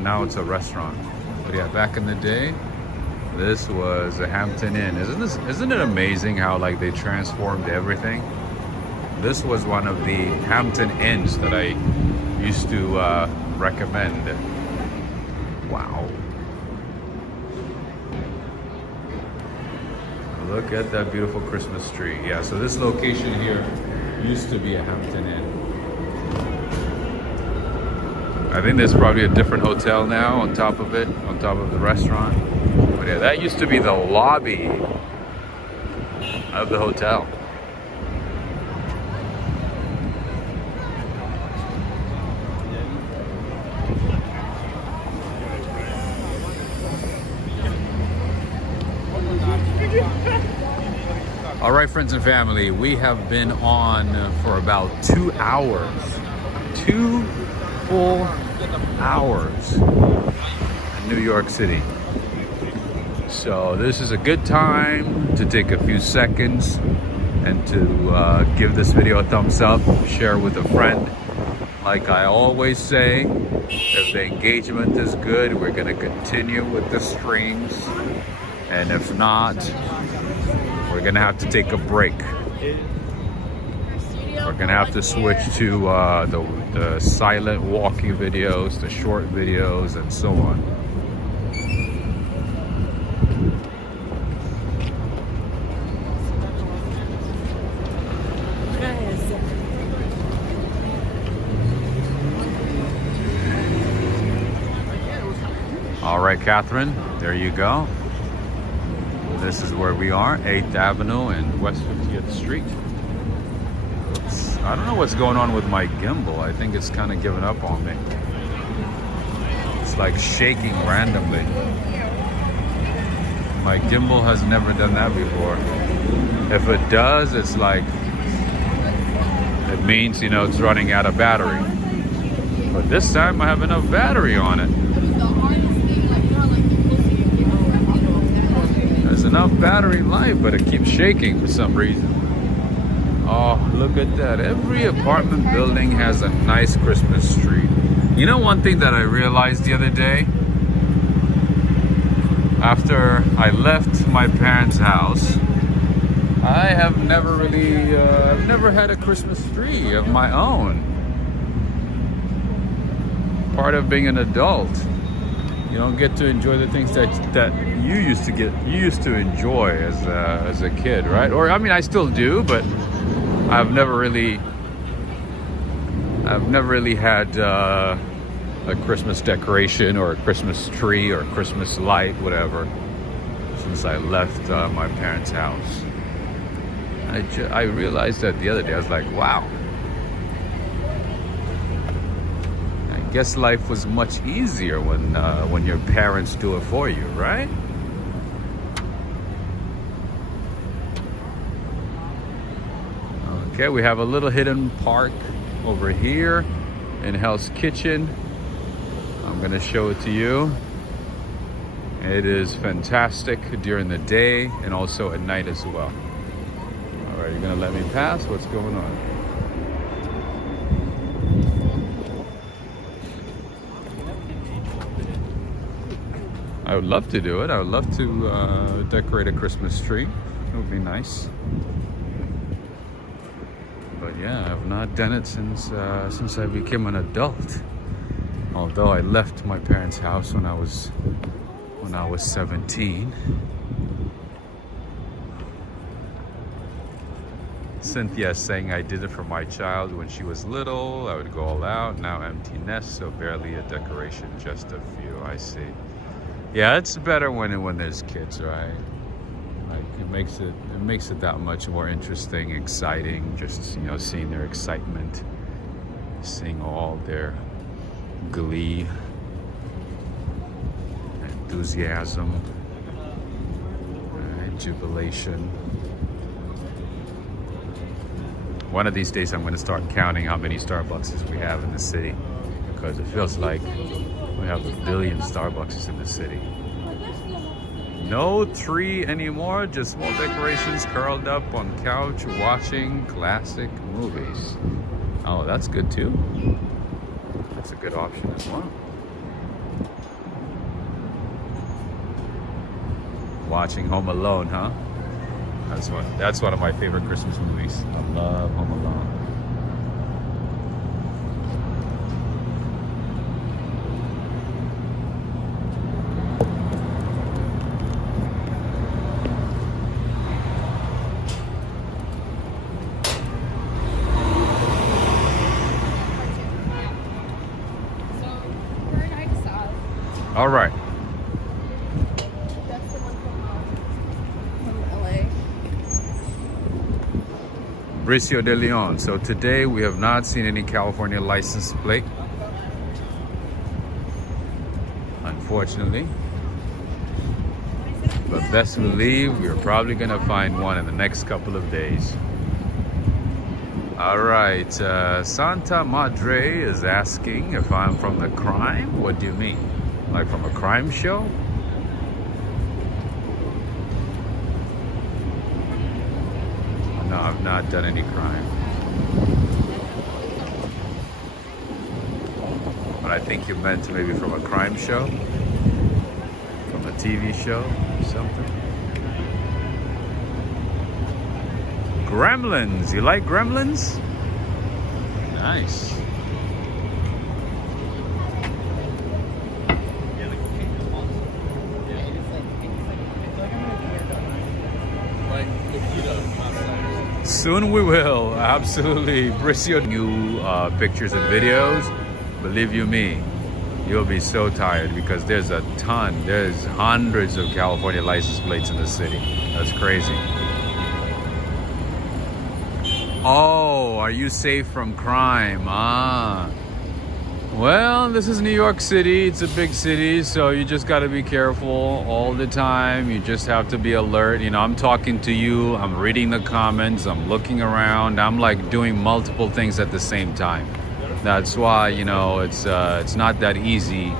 now it's a restaurant. But yeah, back in the day, this was a Hampton Inn. Isn't it amazing how like they transformed everything? This was one of the Hampton Inns that I used to recommend. Wow. Look at that beautiful Christmas tree. Yeah, so this location here used to be a Hampton Inn. I think there's probably a different hotel now on top of it, on top of the restaurant. But yeah, that used to be the lobby of the hotel. All right, friends and family, we have been on for about 2 hours. 2 full hours in New York City. So this is a good time to take a few seconds and to give this video a thumbs up, share with a friend. Like I always say, if the engagement is good, we're going to continue with the streams. And if not, we're gonna have to take a break. We're gonna have to switch to the silent walking videos, the short videos, and so on. All right, Catherine, there you go. This is where we are, 8th Avenue and West 50th Street. I don't know what's going on with my gimbal. I think it's kind of given up on me. It's like shaking randomly. My gimbal has never done that before. If it does, it's like, it means, you know, it's running out of battery. But this time I have enough battery on it. There's enough battery life, but it keeps shaking for some reason. Oh, look at that. Every apartment building has a nice Christmas tree. You know, one thing that I realized the other day, after I left my parents' house, I have never really, never had a Christmas tree of my own. Part of being an adult, you don't get to enjoy the things that you used to enjoy as a kid, right? Or I mean, I still do, but I've never really had a Christmas decoration or a Christmas tree or a Christmas light, whatever, since I left my parents' house. I realized that the other day. I was like, wow. I guess life was much easier when your parents do it for you, right? Okay, we have a little hidden park over here in Hell's Kitchen. I'm gonna show it to you. It is fantastic during the day and also at night as well. All right, you're gonna let me pass? What's going on? I would love to do it. I would love to decorate a Christmas tree. It would be nice. But yeah, I've not done it since I became an adult. Although I left my parents' house when I was 17. Cynthia is saying, I did it for my child when she was little. I would go all out. Now empty nest, so barely a decoration, just a few. I see. Yeah, it's better when there's kids, right? Like it makes it that much more interesting, exciting. Just, you know, seeing their excitement, seeing all their glee, enthusiasm, jubilation. One of these days I'm going to start counting how many Starbucks we have in the city, because it feels like we have a billion Starbucks in the city. No tree anymore, just small decorations curled up on couch watching classic movies. Oh, that's good too. That's a good option as well. Watching Home Alone, huh? That's one of my favorite Christmas movies. I love Home Alone. All right. That's the one from LA. Bricio de Leon. So today we have not seen any California license plate, unfortunately. But best believe we're probably gonna find one in the next couple of days. All right, Santa Madre is asking if I'm from the crime. What do you mean? Like from a crime show? No, I've not done any crime. But I think you meant maybe from a crime show? From a TV show or something? Gremlins! You like Gremlins? Nice. Soon we will, absolutely. Bricio, new pictures and videos. Believe you me, you'll be so tired because there's there's hundreds of California license plates in the city. That's crazy. Oh, are you safe from crime? Ah. Well, this is New York City. It's a big city, so you just got to be careful all the time. You just have to be alert. You know, I'm talking to you, I'm reading the comments, I'm looking around. I'm like doing multiple things at the same time. That's why, you know, it's not that easy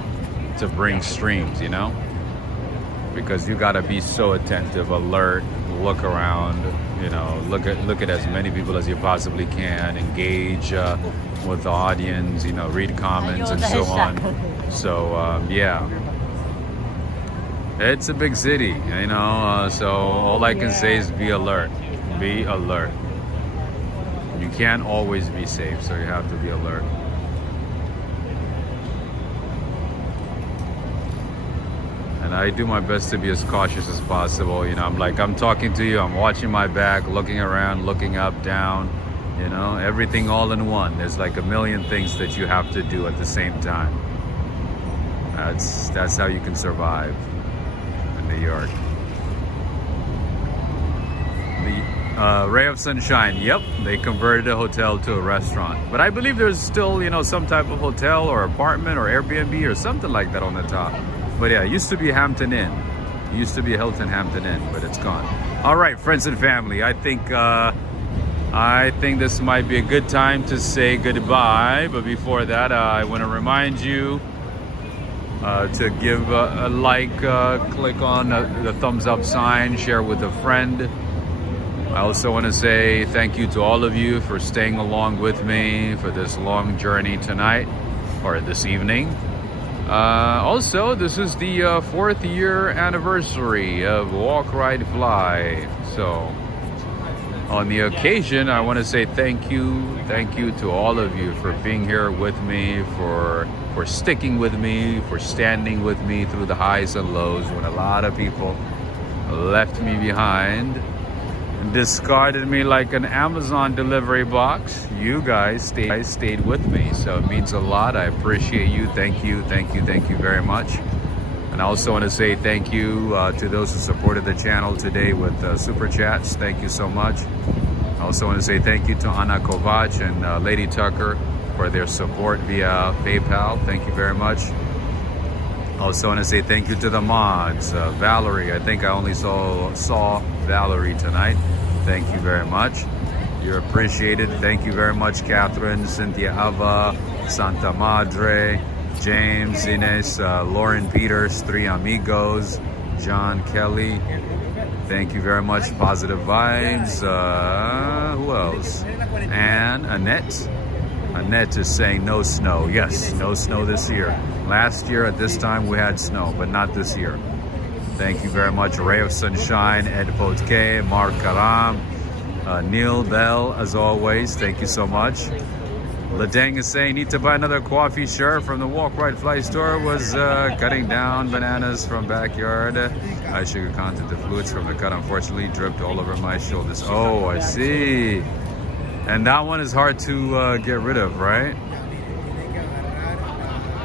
to bring streams, you know? Because you got to be so attentive, alert, look around, you know, look at as many people as you possibly can, engage with the audience, you know, read comments and so on. So yeah, it's a big city, you know, so all I can say is be alert. Be alert. You can't always be safe, so you have to be alert. And I do my best to be as cautious as possible. You know, I'm talking to you, I'm watching my back, looking around, looking up, down, you know, everything all in one. There's like a million things that you have to do at the same time. That's how you can survive in New York. The Ray of Sunshine, yep, they converted a hotel to a restaurant. But I believe there's still, you know, some type of hotel or apartment or Airbnb or something like that on the top. But yeah, it used to be Hampton Inn. It used to be Hilton Hampton Inn, but it's gone. All right, friends and family, I think this might be a good time to say goodbye. But before that, I want to remind you to give a like, click on the thumbs up sign, share with a friend. I also want to say thank you to all of you for staying along with me for this long journey tonight or this evening. Also, this is the 4th year anniversary of Walk, Ride, Fly. So on the occasion, I want to say thank you to all of you for being here with me, for sticking with me, for standing with me through the highs and lows when a lot of people left me behind. discarded me like an Amazon delivery box. You guys stayed with me, so it means a lot. I appreciate you. Thank you very much. And I also want to say thank you to those who supported the channel today with super chats. Thank you so much. I also want to say thank you to Anna Kovac and Lady Tucker for their support via PayPal. Thank you very much. Also want to say thank you to the mods. Valerie, I think I only saw Valerie tonight. Thank you very much. You're appreciated. Thank you very much, Catherine, Cynthia Ava, Santa Madre, James, Ines, Lauren Peters, Three Amigos, John Kelly. Thank you very much. Positive vibes. Who else? And Annette. Annette is saying no snow. Yes, no snow this year. Last year at this time we had snow, but not this year. Thank you very much. Ray of Sunshine, Ed Potke, Mark Karam, Neil Bell, as always. Thank you so much. Ladang is saying, need to buy another coffee shirt from the Walk Right Fly store. Was cutting down bananas from backyard. High sugar content, the fluids from the cut unfortunately dripped all over my shoulders. Oh, I see. And that one is hard to get rid of, right?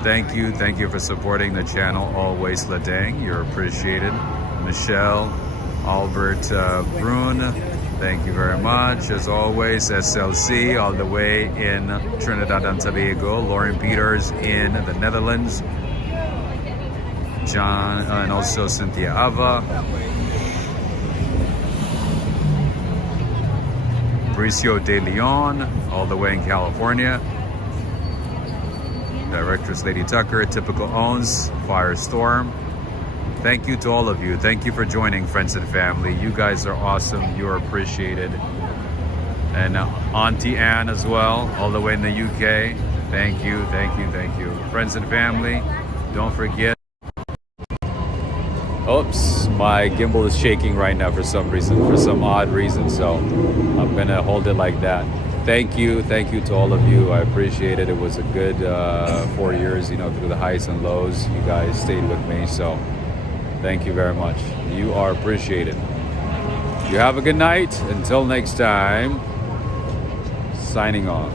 Thank you for supporting the channel always, Ladang. You're appreciated. Michelle, Albert Brun, thank you very much. As always, SLC all the way in Trinidad and Tobago. Lauren Peters in the Netherlands. John and also Cynthia Ava. Mauricio De Leon, all the way in California. Directress Lady Tucker, Typical Owns, Firestorm. Thank you to all of you. Thank you for joining, friends and family. You guys are awesome. You are appreciated. And Auntie Anne as well, all the way in the UK. Thank you. Friends and family, don't forget. Oops, my gimbal is shaking right now for some reason, for some odd reason. So I'm gonna hold it like that. Thank you to all of you. I appreciate it. It was a good 4 years, you know, through the highs and lows. You guys stayed with me, so thank you very much. You are appreciated. You have a good night. Until next time, signing off.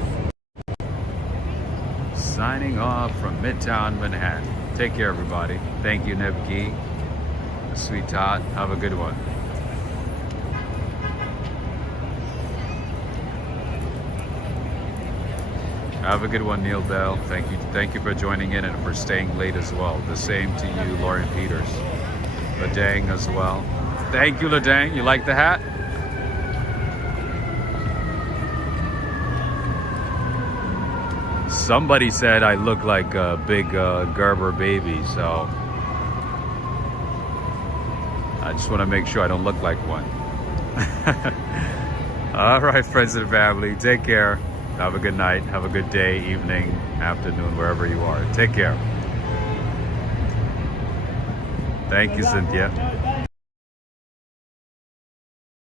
Signing off from Midtown Manhattan. Take care, everybody. Thank you, Nebki. Sweetheart, have a good one. Have a good one, Neil Bell. Thank you for joining in and for staying late as well. The same to you, Lauren Peters. Ladang as well. Thank you, Ladang. You like the hat? Somebody said I look like a big Gerber baby, so I just want to make sure I don't look like one. All right, friends and family, take care. Have a good night. Have a good day, evening, afternoon, wherever you are. Take care. Thank you, Cynthia.